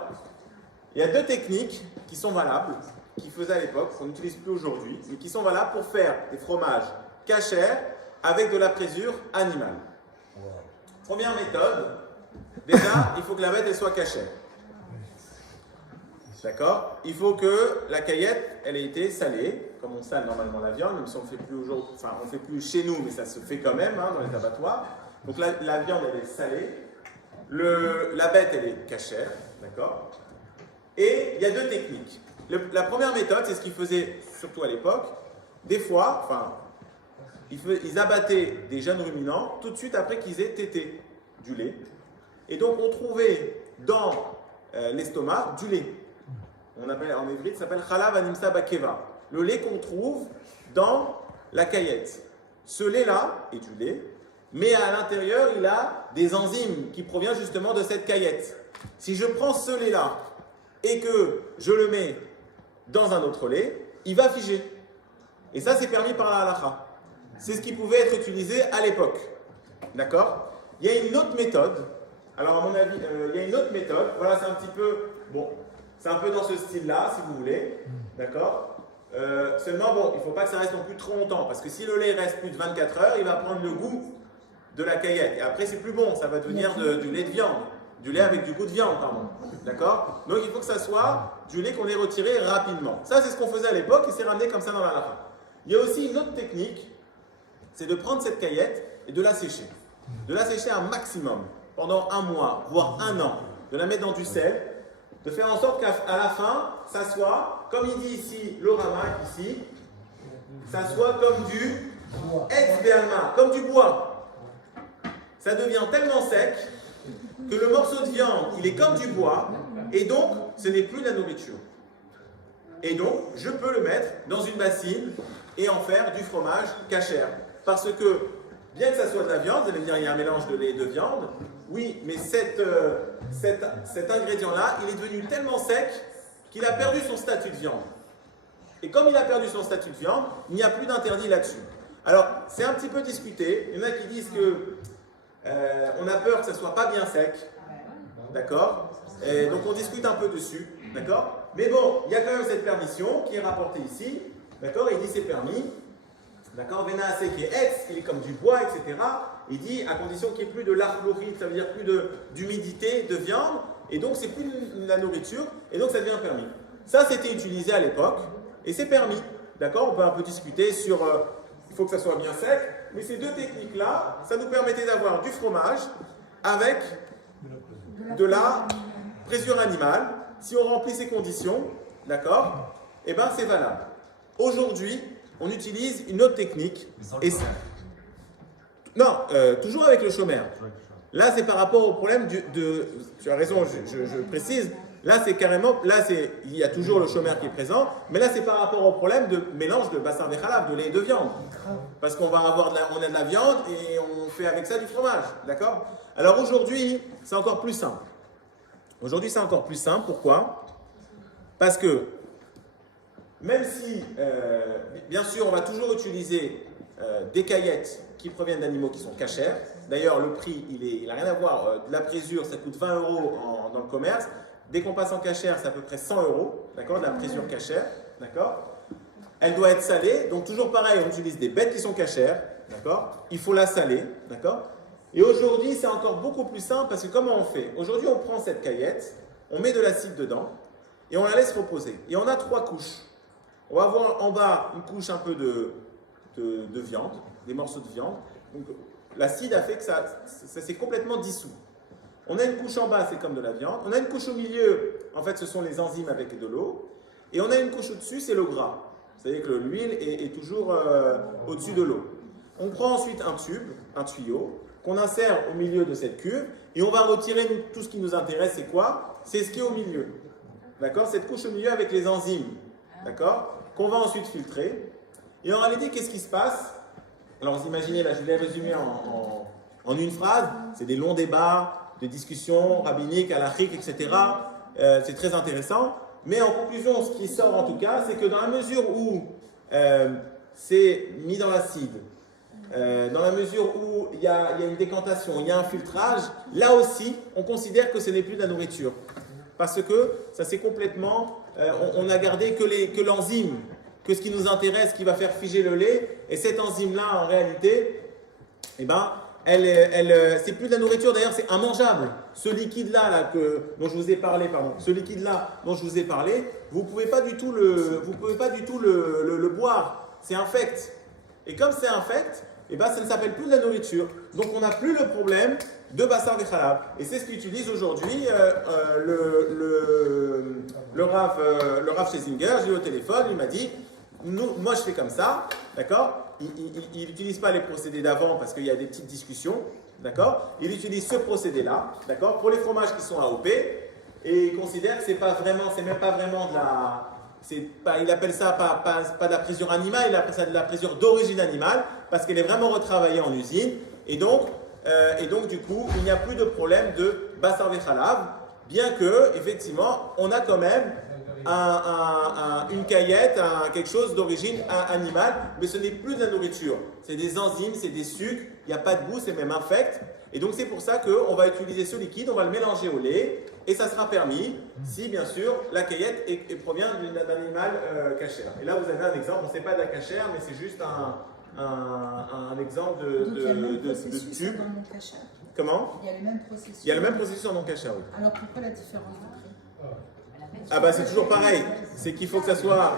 il y a deux techniques qui sont valables, qui faisaient à l'époque, qu'on n'utilise plus aujourd'hui, mais qui sont valables pour faire des fromages cachers avec de la présure animale. Première méthode, déjà, il faut que la bête elle soit cachère. D'accord? Il faut que la caillette, elle ait été salée, comme on sale normalement la viande, même si on ne fait plus aujourd'hui, enfin on ne fait plus chez nous, mais ça se fait quand même dans les abattoirs. Donc la viande, elle est salée, la bête, elle est cachère, d'accord? Et il y a deux techniques. La première méthode, c'est ce qu'ils faisaient surtout à l'époque. Des fois, enfin, ils abattaient des jeunes ruminants tout de suite après qu'ils aient tété du lait. Et donc on trouvait dans l'estomac du lait. On appelle, en hébreu, ça s'appelle Chalav Animsa Bakeva. Le lait qu'on trouve dans la caillette. Ce lait-là est du lait, mais à l'intérieur, il a des enzymes qui proviennent justement de cette caillette. Si je prends ce lait-là et que je le mets dans un autre lait, il va figer. Et ça, c'est permis par la halakha. C'est ce qui pouvait être utilisé à l'époque. D'accord? Il y a une autre méthode. Alors, à mon avis, il y a une autre méthode. Voilà, c'est un petit peu... Bon, c'est un peu dans ce style-là, si vous voulez. D'accord? Seulement, bon, il ne faut pas que ça reste non plus trop longtemps. Parce que si le lait reste plus de 24 heures, il va prendre le goût de la caillette. Et après, c'est plus bon. Ça va devenir du lait de viande. Du lait avec du goût de viande, pardon. D'accord? Donc, il faut que ça soit du lait qu'on ait retiré rapidement. Ça, c'est ce qu'on faisait à l'époque et c'est ramené comme ça dans la halakha. Il y a aussi une autre technique, c'est de prendre cette caillette et de la sécher. De la sécher un maximum, pendant un mois, voire un an. De la mettre dans du sel, de faire en sorte qu'à la fin, ça soit, comme il dit ici, le ramak ici, ça soit comme du etzbealma, comme du bois. Ça devient tellement sec que le morceau de viande, il est comme du bois, et donc, ce n'est plus de la nourriture. Et donc, je peux le mettre dans une bassine et en faire du fromage cachère. Parce que, bien que ça soit de la viande, vous allez me dire, il y a un mélange de lait et de viande. Oui, mais cet ingrédient-là, il est devenu tellement sec qu'il a perdu son statut de viande. Et comme il a perdu son statut de viande, il n'y a plus d'interdit là-dessus. Alors, c'est un petit peu discuté. Il y en a qui disent que on a peur que ça ne soit pas bien sec. D'accord? Et donc, on discute un peu dessus. D'accord? Mais bon, il y a quand même cette permission qui est rapportée ici. D'accord? Il dit c'est permis. D'accord? Vénacé qui est ex, il est comme du bois, etc. Il dit à condition qu'il n'y ait plus de l'arflorite, ça veut dire plus d'humidité, de viande. Et donc, c'est plus de la nourriture. Et donc, ça devient permis. Ça, c'était utilisé à l'époque. Et c'est permis. D'accord? On peut un peu discuter sur. Il faut que ça soit bien sec. Mais ces deux techniques-là, ça nous permettait d'avoir du fromage avec de la présure animale. Si on remplit ces conditions, d'accord, eh bien c'est valable. Aujourd'hui, on utilise une autre technique. Non, toujours avec le chômeur. Là, c'est par rapport au problème tu as raison, je précise. Là, c'est carrément, il y a toujours le chômeur qui est présent, mais là, c'est par rapport au problème de mélange de bassin véchalav, de lait et de viande. Parce qu'on va avoir on a de la viande et on fait avec ça du fromage, d'accord? Alors aujourd'hui, c'est encore plus simple. Aujourd'hui, c'est encore plus simple. Pourquoi? Parce que, même si, bien sûr, on va toujours utiliser des caillettes qui proviennent d'animaux qui sont cachers. D'ailleurs, le prix, il n'a rien à voir. De la présure, ça coûte 20 € dans le commerce. Dès qu'on passe en cachère, c'est à peu près 100 €, d'accord, de la présure cachère, d'accord. Elle doit être salée, donc toujours pareil, on utilise des bêtes qui sont cachères, d'accord. Il faut la saler, d'accord. Et aujourd'hui, c'est encore beaucoup plus simple parce que comment on fait? Aujourd'hui, on prend cette caillette, on met de l'acide dedans et on la laisse reposer. Et on a 3 couches. On va avoir en bas une couche un peu de viande, des morceaux de viande. Donc, l'acide a fait que ça s'est complètement dissous. On a une couche en bas, c'est comme de la viande. On a une couche au milieu, en fait, ce sont les enzymes avec de l'eau. Et on a une couche au-dessus, c'est le gras. Vous savez que l'huile est toujours au-dessus de l'eau. On prend ensuite un tube, un tuyau, qu'on insère au milieu de cette cuve. Et on va retirer tout ce qui nous intéresse, c'est quoi? C'est ce qui est au milieu. D'accord? Cette couche au milieu avec les enzymes. D'accord? Qu'on va ensuite filtrer. Et en réalité, qu'est-ce qui se passe? Alors, vous imaginez, là, je l'ai résumé en une phrase. C'est des longs débats, de discussions rabbiniques, halachiques, etc. C'est très intéressant. Mais en conclusion, ce qui sort en tout cas, c'est que dans la mesure où c'est mis dans l'acide, dans la mesure où il y a une décantation, il y a un filtrage, là aussi, on considère que ce n'est plus de la nourriture. Parce que ça c'est complètement, on a gardé que l'enzyme, que ce qui nous intéresse, qui va faire figer le lait. Et cette enzyme-là, en réalité, eh ben, c'est plus de la nourriture, d'ailleurs c'est immangeable. Ce liquide-là dont je vous ai parlé, vous ne pouvez pas du tout le boire. C'est infect. Et comme c'est infect, eh ben, ça ne s'appelle plus de la nourriture. Donc on n'a plus le problème de Bassar Vechalab. Et c'est ce qu'utilise aujourd'hui le Rav Schlesinger. J'ai eu au téléphone, il m'a dit, moi je fais comme ça, d'accord. Il n'utilise pas les procédés d'avant parce qu'il y a des petites discussions, d'accord. Il utilise ce procédé-là, d'accord, pour les fromages qui sont AOP, et il considère que c'est même pas vraiment de la, il appelle ça pas de la présure animale, il appelle ça de la présure d'origine animale parce qu'elle est vraiment retravaillée en usine, et donc du coup, il n'y a plus de problème de Bassar Vechalav, bien que effectivement, on a quand même une caillette, quelque chose d'origine animale, mais ce n'est plus de la nourriture. C'est des enzymes, c'est des sucres, il n'y a pas de goût, c'est même infect. Et donc c'est pour ça qu'on va utiliser ce liquide, on va le mélanger au lait, et ça sera permis si bien sûr la caillette provient d'un animal cachère. Et là vous avez un exemple, on ne sait pas de la cachère, mais c'est juste un exemple de tube. Comment? Il y a le même processus. Il y a le même processus en non cachère, oui. Alors pourquoi la différence de prix? Ah bah c'est toujours pareil, c'est qu'il faut que ça soit,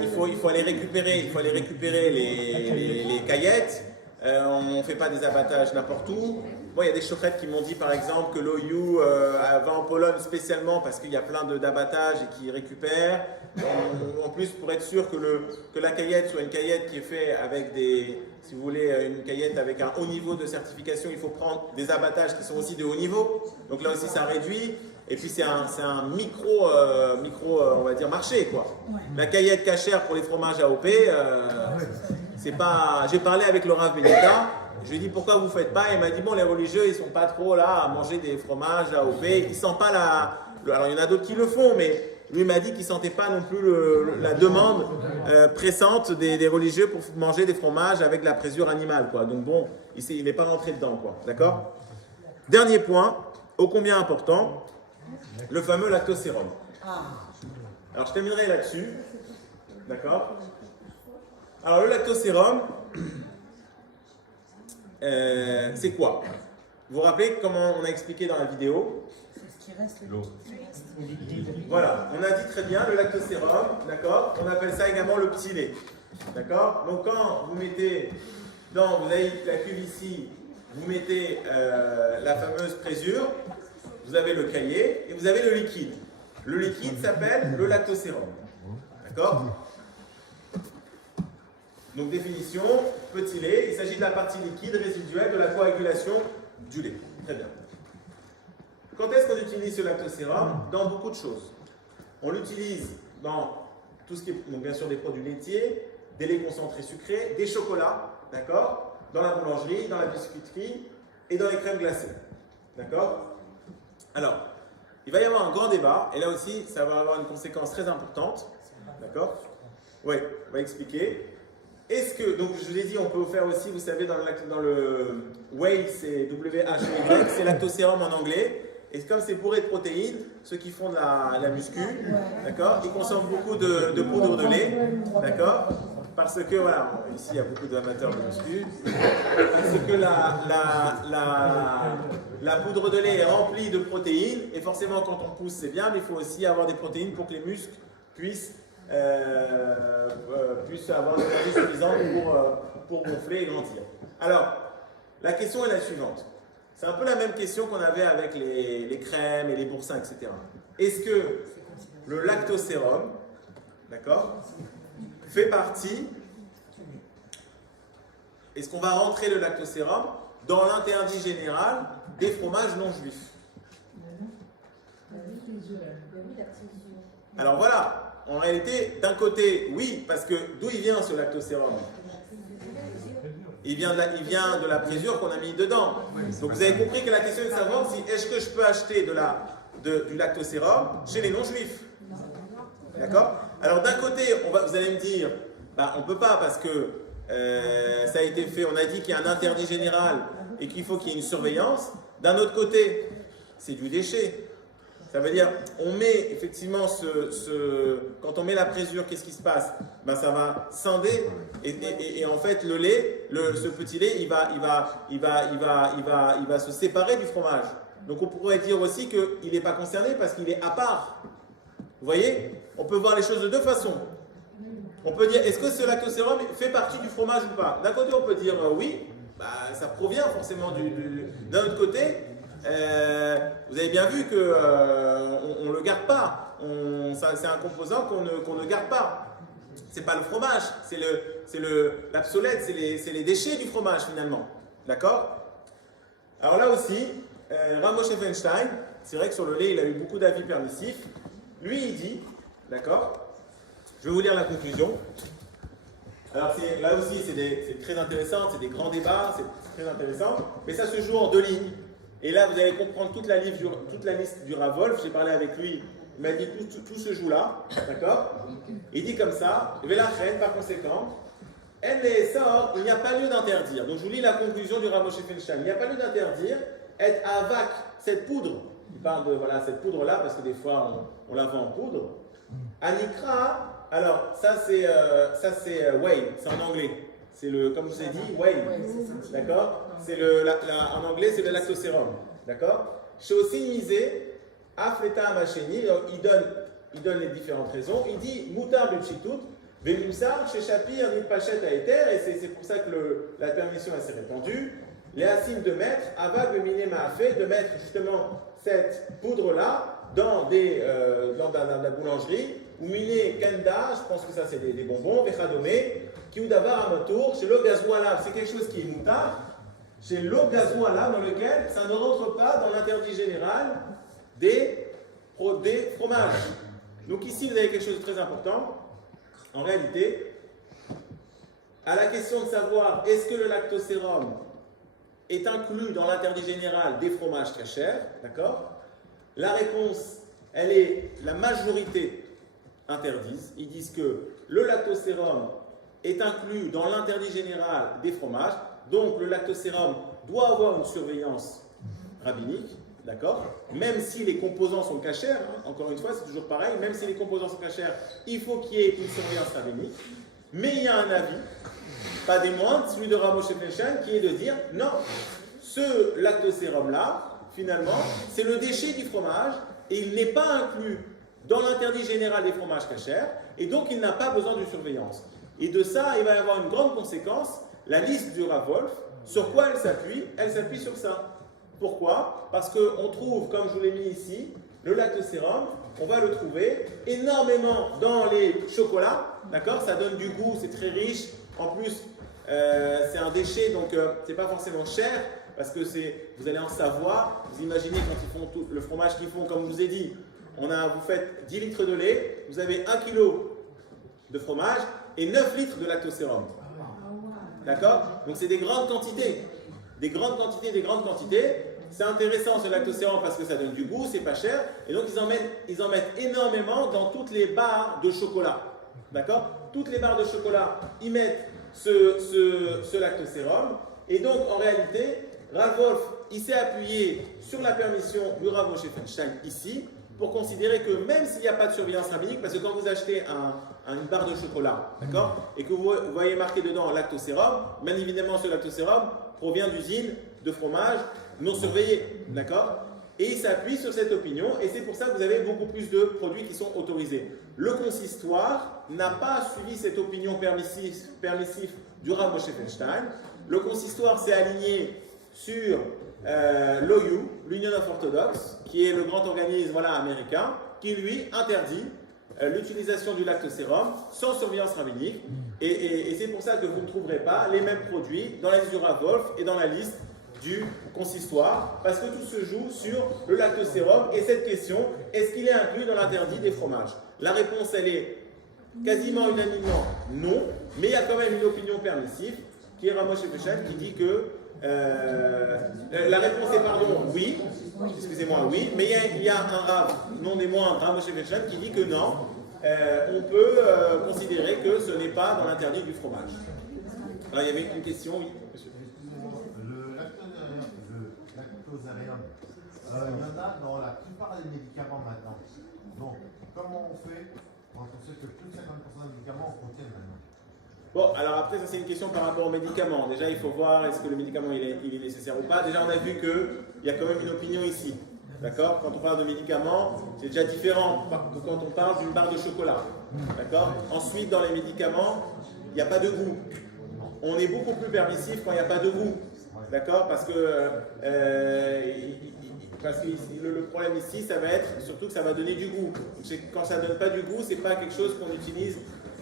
il faut aller récupérer les caillettes, on ne fait pas des abattages n'importe où. Moi il y a des chauffettes qui m'ont dit par exemple que l'OU va en Pologne spécialement parce qu'il y a plein d'abattages et qui récupèrent. En plus pour être sûr que la caillette soit une caillette qui est faite avec si vous voulez, une caillette avec un haut niveau de certification, il faut prendre des abattages qui sont aussi de haut niveau, donc là aussi ça réduit. Et puis c'est un micro, on va dire, marché, quoi. Ouais. La caillette cachère pour les fromages AOP, c'est pas... J'ai parlé avec le Rav Benita, je lui ai dit pourquoi vous ne faites pas, il m'a dit bon, les religieux, ils sont pas trop là à manger des fromages AOP, ils sentent pas alors il y en a d'autres qui le font, mais lui m'a dit qu'il ne sentait pas non plus la demande pressante des religieux pour manger des fromages avec de la présure animale, quoi. Donc bon, il n'est pas rentré dedans, quoi. D'accord? Dernier point, ô combien important, le fameux lactosérum. Alors je terminerai là-dessus. D'accord? Alors le lactosérum, c'est quoi? Vous vous rappelez comment on a expliqué dans la vidéo? C'est ce qui reste l'eau. Voilà, on a dit très bien le lactosérum, d'accord? On appelle ça également le petit lait. D'accord? Donc quand vous mettez vous avez la cuve ici, vous mettez la fameuse présure. Vous avez le cahier et vous avez le liquide. Le liquide s'appelle le lactosérum. D'accord? Donc définition, petit lait, il s'agit de la partie liquide résiduelle de la coagulation du lait. Très bien. Quand est-ce qu'on utilise ce lactosérum? Dans beaucoup de choses. On l'utilise dans tout ce qui est, donc bien sûr des produits laitiers, des laits concentrés sucrés, des chocolats, d'accord? Dans la boulangerie, dans la biscuiterie et dans les crèmes glacées. D'accord? Alors, il va y avoir un grand débat, et là aussi, ça va avoir une conséquence très importante. D'accord? Oui, on va expliquer. Est-ce que, donc je vous ai dit, on peut faire aussi, vous savez, dans le whey, c'est W-H-Y, c'est lactosérum en anglais. Et comme c'est bourré de protéines, ceux qui font de la muscu, d'accord, ils consomment beaucoup de poudre de lait, d'accord, parce que, voilà, ici il y a beaucoup d'amateurs de muscu, parce que la poudre de lait est remplie de protéines, et forcément quand on pousse c'est bien, mais il faut aussi avoir des protéines pour que les muscles puissent avoir une énergie suffisante pour gonfler et grandir. Alors, la question est la suivante. C'est un peu la même question qu'on avait avec les crèmes et les boursins, etc. Est-ce que le lactosérum, d'accord, fait partie, est-ce qu'on va rentrer le lactosérum dans l'interdit général des fromages non juifs? Alors voilà, en réalité, d'un côté, oui, parce que d'où il vient ce lactosérum? Il vient de la présure qu'on a mis dedans. Donc vous avez compris que la question est de savoir si est-ce que je peux acheter du lactosérum chez les non-juifs. D'accord? Alors d'un côté, vous allez me dire, bah, on ne peut pas parce que ça a été fait, on a dit qu'il y a un interdit général et qu'il faut qu'il y ait une surveillance. D'un autre côté, c'est du déchet. Ça veut dire, on met effectivement quand on met la présure, qu'est-ce qui se passe? Ben, ça va scinder et en fait le lait, ce petit lait, il va se séparer du fromage. Donc on pourrait dire aussi qu'il n'est pas concerné parce qu'il est à part. Vous voyez? On peut voir les choses de deux façons. On peut dire, est-ce que ce lactosérum fait partie du fromage ou pas? D'un côté, on peut dire oui, bah, ça provient forcément d'un autre côté. Vous avez bien vu qu'on ne le garde pas. C'est un composant qu'on ne garde pas. C'est pas le fromage, c'est l'obsolète, c'est les déchets du fromage finalement. D'accord? Alors là aussi, Rav Moshe Feinstein, c'est vrai que sur le lait, il a eu beaucoup d'avis permissifs. Lui, il dit, d'accord? Je vais vous lire la conclusion. Alors là aussi, c'est très intéressant, c'est des grands débats, c'est très intéressant, mais ça se joue en deux lignes. Et là, vous allez comprendre toute la liste du Rav Wolf. J'ai parlé avec lui, il m'a dit tout se joue là, d'accord? Il dit comme ça, Velachen, par conséquent, il n'y a pas lieu d'interdire. Donc je vous lis la conclusion du Rav Moshe Feinstein. Il n'y a pas lieu d'interdire, et avak, cette poudre, il parle de cette poudre-là, parce que des fois on la vend en poudre. Anikra, alors ça c'est whey, c'est en anglais. C'est comme je vous ai dit, whey, d'accord? En anglais, c'est le lactosérum, d'accord? Chez aussi misé, afleta amacheni, il donne les différentes raisons. Il dit moutar b'pshitut, velimsar chez Shapir ni pachet à éther, et c'est pour ça que la permission s'est répandue. Les asim de mettre, avag le miné maafé, de mettre justement cette poudre-là dans la boulangerie, ou miné kenda, je pense que ça c'est des bonbons, vechadomé, qui ou d'avoir à mon tour, chez le gazouala, c'est quelque chose qui est moutar. Chez l'eau gazouala, dans lequel ça ne rentre pas dans l'interdit général des fromages. Donc ici, vous avez quelque chose de très important. En réalité, à la question de savoir est-ce que le lactosérum est inclus dans l'interdit général des fromages très chers, d'accord? La réponse, elle est la majorité interdisent. Ils disent que le lactosérum est inclus dans l'interdit général des fromages. Donc le lactosérum doit avoir une surveillance rabbinique, d'accord? Même si les composants sont cachers, encore une fois c'est toujours pareil, même si les composants sont cachers, il faut qu'il y ait une surveillance rabbinique. Mais il y a un avis, pas des moindres, celui de Rav Moshe Feinstein, qui est de dire non, ce lactosérum-là, finalement, c'est le déchet du fromage et il n'est pas inclus dans l'interdit général des fromages cachers et donc il n'a pas besoin de surveillance. Et de ça, il va y avoir une grande conséquence. La liste du Rav Wolf, sur quoi elle s'appuie? Elle s'appuie sur ça. Pourquoi? Parce qu'on trouve, comme je vous l'ai mis ici, le lactosérum, on va le trouver énormément dans les chocolats, d'accord? Ça donne du goût, c'est très riche. En plus, c'est un déchet, donc c'est pas forcément cher, parce que vous allez en savoir. Vous imaginez quand ils font tout le fromage qu'ils font, comme je vous ai dit, vous faites 10 litres de lait, vous avez 1 kg de fromage et 9 litres de lactosérum. D'accord? Donc c'est des grandes quantités. Des grandes quantités. c'est intéressant ce lactosérum parce que ça donne du goût, c'est pas cher, et donc ils en mettent énormément dans toutes les barres de chocolat. D'accord? Toutes les barres de chocolat, ils mettent ce lactosérum, et donc en réalité, Rav Wolf, il s'est appuyé sur la permission du Rav Moshe Feinstein ici, pour considérer que même s'il n'y a pas de surveillance rabbinique, parce que quand vous achetez une barre de chocolat, d'accord, et que vous voyez marqué dedans lactosérum, bien évidemment ce lactosérum provient d'usines de fromage non surveillées, d'accord, et il s'appuie sur cette opinion, et c'est pour ça que vous avez beaucoup plus de produits qui sont autorisés. Le consistoire n'a pas suivi cette opinion permissive du Rav Moshe Feinstein. Le consistoire s'est aligné sur l'OU, l'Union of Orthodox, qui est le grand organisme américain, qui lui interdit l'utilisation du lactosérum sans surveillance rabbinique. Et c'est pour ça que vous ne trouverez pas les mêmes produits dans la liste du Rav Wolf et dans la liste du consistoire, parce que tout se joue sur le lactosérum et cette question, est-ce qu'il est inclus dans l'interdit des fromages? La réponse, elle est quasiment unanimement non, mais il y a quand même une opinion permissive qui est Rav Moshe Feinstein qui dit que la réponse est pardon, oui, excusez-moi, oui, mais il y a un Rav, non des moindres, Rav Moshe Feinstein qui dit que non, on peut considérer que ce n'est pas dans l'interdit du fromage. Alors il y avait une question, oui, monsieur. Le lactosérum, il y en a dans la plupart des médicaments maintenant. Donc, comment on fait quand on sait que plus de 50% des médicaments en contiennent maintenant? Bon, alors après, ça c'est une question par rapport aux médicaments. Déjà, il faut voir est-ce que le médicament il est nécessaire ou pas. Déjà, on a vu qu'il y a quand même une opinion ici. D'accord? Quand on parle de médicaments, c'est déjà différent que quand on parle d'une barre de chocolat. D'accord? Ensuite, dans les médicaments, il n'y a pas de goût. On est beaucoup plus permissif quand il n'y a pas de goût. D'accord? Parce que le problème ici, ça va être surtout que ça va donner du goût. Quand ça ne donne pas du goût, ce n'est pas quelque chose qu'on utilise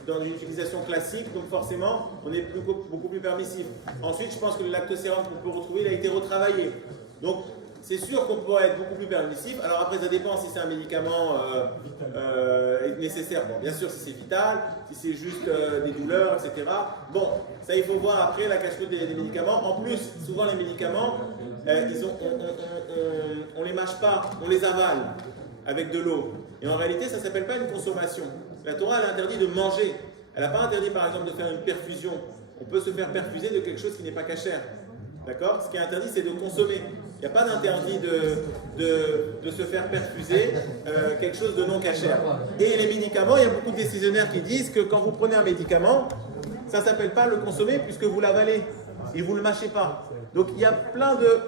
dans une utilisation classique, donc forcément, on est beaucoup plus permissif. Ensuite, je pense que le lactosérum qu'on peut retrouver, il a été retravaillé. Donc, c'est sûr qu'on pourrait être beaucoup plus permissif. Alors après, ça dépend si c'est un médicament nécessaire. Bon, bien sûr, si c'est vital, si c'est juste des douleurs, etc. Bon, ça, il faut voir après la cache-route des médicaments. En plus, souvent, les médicaments, on les mâche pas, on les avale avec de l'eau. Et en réalité, ça ne s'appelle pas une consommation. La Torah, elle a interdit de manger. Elle n'a pas interdit, par exemple, de faire une perfusion. On peut se faire perfuser de quelque chose qui n'est pas cachère. D'accord? Ce qui est interdit, c'est de consommer. Il n'y a pas d'interdit de se faire perfuser quelque chose de non cachère. Et les médicaments, il y a beaucoup de décisionnaires qui disent que quand vous prenez un médicament, ça ne s'appelle pas le consommer puisque vous l'avalez et vous ne le mâchez pas. Donc il y a plein de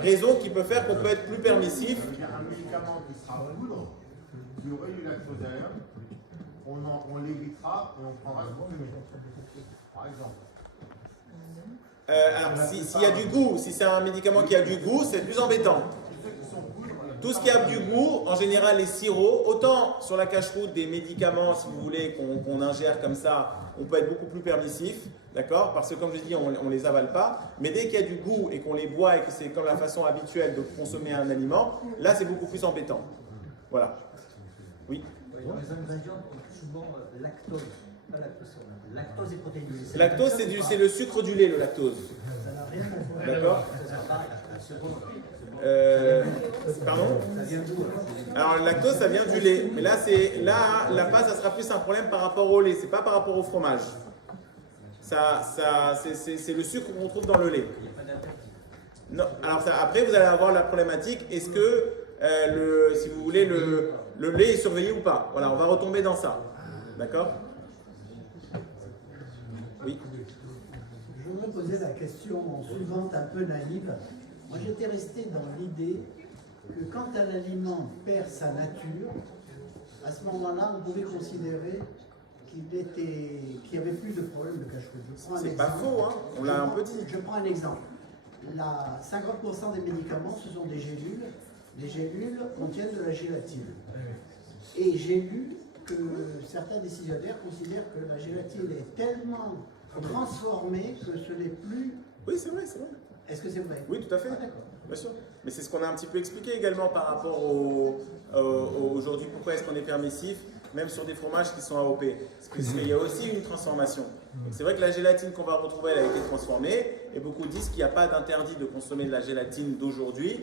raisons qui peuvent faire qu'on peut être plus permissif. Il y a un médicament qui sera poudre, il y aurait du lactosérum, on l'évitera et on prendra le comprimé. Par exemple. Alors, s'il y a du goût, si c'est un médicament qui a du goût, c'est plus embêtant. Tout ce qui a du goût, en général les sirops, autant sur la cache-route des médicaments, si vous voulez, qu'on ingère comme ça, on peut être beaucoup plus permissif, d'accord? Parce que comme je dis, on ne les avale pas, mais dès qu'il y a du goût et qu'on les boit et que c'est comme la façon habituelle de consommer un aliment, là c'est beaucoup plus embêtant. Voilà. Oui? Les ingrédients souvent lactose, pas lactose. Lactose et protéines. Lactose, c'est le sucre du lait, le lactose. Ça n'a rien à voir. D'accord? Pardon? Alors le lactose, ça vient du lait. Mais là, la base, ça sera plus un problème par rapport au lait. C'est pas par rapport au fromage. C'est le sucre qu'on trouve dans le lait. Non. Alors après, vous allez avoir la problématique. Est-ce que, si vous voulez, le lait est surveillé ou pas? Voilà, on va retomber dans ça. D'accord? Oui. Je voudrais poser la question suivante, un peu naïve. Moi, j'étais resté dans l'idée que quand un aliment perd sa nature, à ce moment-là, on pouvait considérer qu'il n'y avait plus de problème de cache-route. C'est pas faux, hein? On l'a un peu dit. Je prends un exemple. 50% des médicaments, ce sont des gélules. Les gélules contiennent de la gélatine. Et j'ai lu que certains décisionnaires considèrent que la gélatine est tellement transformée que ce n'est plus... Oui, c'est vrai, c'est vrai. Est-ce que c'est vrai? Oui, tout à fait. Bien sûr. Mais c'est ce qu'on a un petit peu expliqué également par rapport aujourd'hui. Pourquoi est-ce qu'on est permissif, même sur des fromages qui sont AOP? Parce qu'il y a aussi une transformation. Donc, c'est vrai que la gélatine qu'on va retrouver, elle a été transformée, et beaucoup disent qu'il n'y a pas d'interdit de consommer de la gélatine d'aujourd'hui,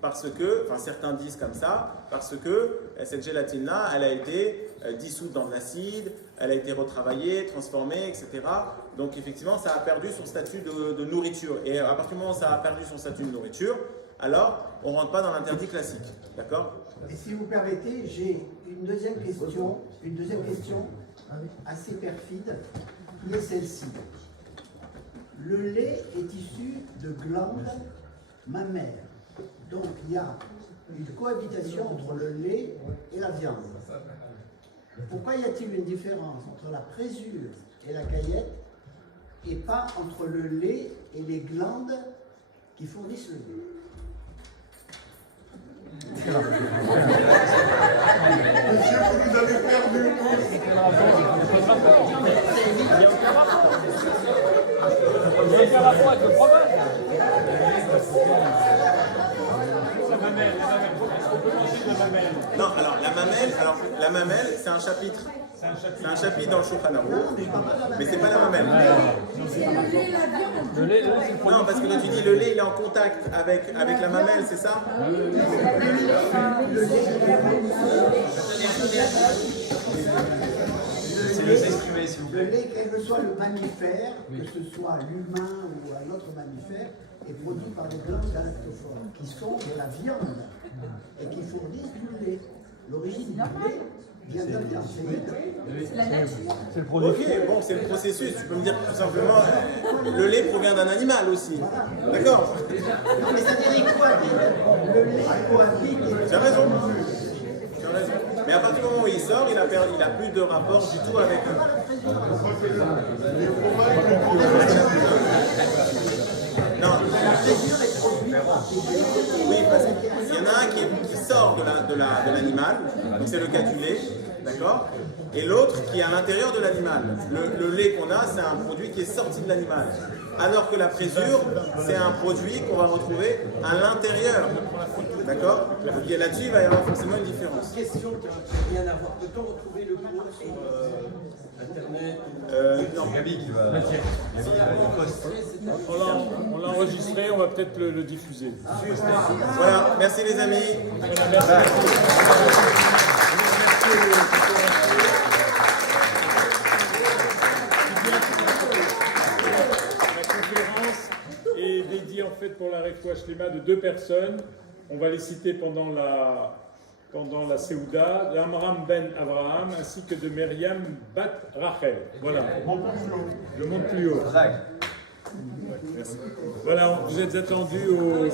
parce que, enfin certains disent comme ça, parce que cette gélatine-là, elle a été dissoute dans de l'acide, elle a été retravaillée, transformée, etc. Donc effectivement, ça a perdu son statut de nourriture. Et à partir du moment où ça a perdu son statut de nourriture, alors on ne rentre pas dans l'interdit classique. D'accord? Et si vous permettez, j'ai une deuxième question assez perfide, qui est celle-ci. Le lait est issu de glandes mammaires. Donc il y a une cohabitation entre le lait et la viande. Pourquoi y a-t-il une différence entre la présure et la caillette et pas entre le lait et les glandes qui fournissent le lait? Monsieur, vous nous avez perdu. Il n'y a aucun rapport. Il n'y a aucun rapport avec le fromage. Non, alors la mamelle, c'est un chapitre. C'est un chapitre dans le Shulchan Aruch, mais c'est pas la mamelle. Le lait, c'est le produit. Non, parce que quand tu dis le lait, il est en contact avec la mamelle, c'est ça? C'est s'exprimer, s'il vous Le plaît. lait, quel que soit le mammifère, que ce soit l'humain ou un autre mammifère, est produit par des glandes galactophores, qui sont de la viande et qui fournissent du lait. L'origine du lait vient de la viande. C'est la nature. C'est le produit. Ok, bon, c'est le processus. Tu peux me dire tout simplement, le lait provient d'un animal aussi. D'accord? Non, mais ça dirait quoi? Le lait cohabite. Tu as raison. Tu as raison. Mais à partir du moment où il sort, il a plus de rapport du tout avec eux. Non. Oui, parce qu'il y en a un qui sort de l'animal, donc c'est le cas du lait, d'accord? Et l'autre qui est à l'intérieur de l'animal. Le lait qu'on a, c'est un produit qui est sorti de l'animal. Alors que la présure, c'est un produit qu'on va retrouver à l'intérieur. D'accord? Donc là-dessus, il va y avoir forcément une différence. Question qui n'a rien à voir. Peut-on retrouver le cours sur Internet Non. Gabi qui va. Gabi qui va poste. On l'a enregistré, on va peut-être le diffuser. Voilà, merci les amis. La conférence est dédiée en fait pour la Refoua Shlema de 2 personnes. On va les citer pendant la Séouda, d'Amram Ben Abraham ainsi que de Myriam Bat Rachel. Voilà. Je monte plus haut. Merci. Voilà, vous êtes attendus au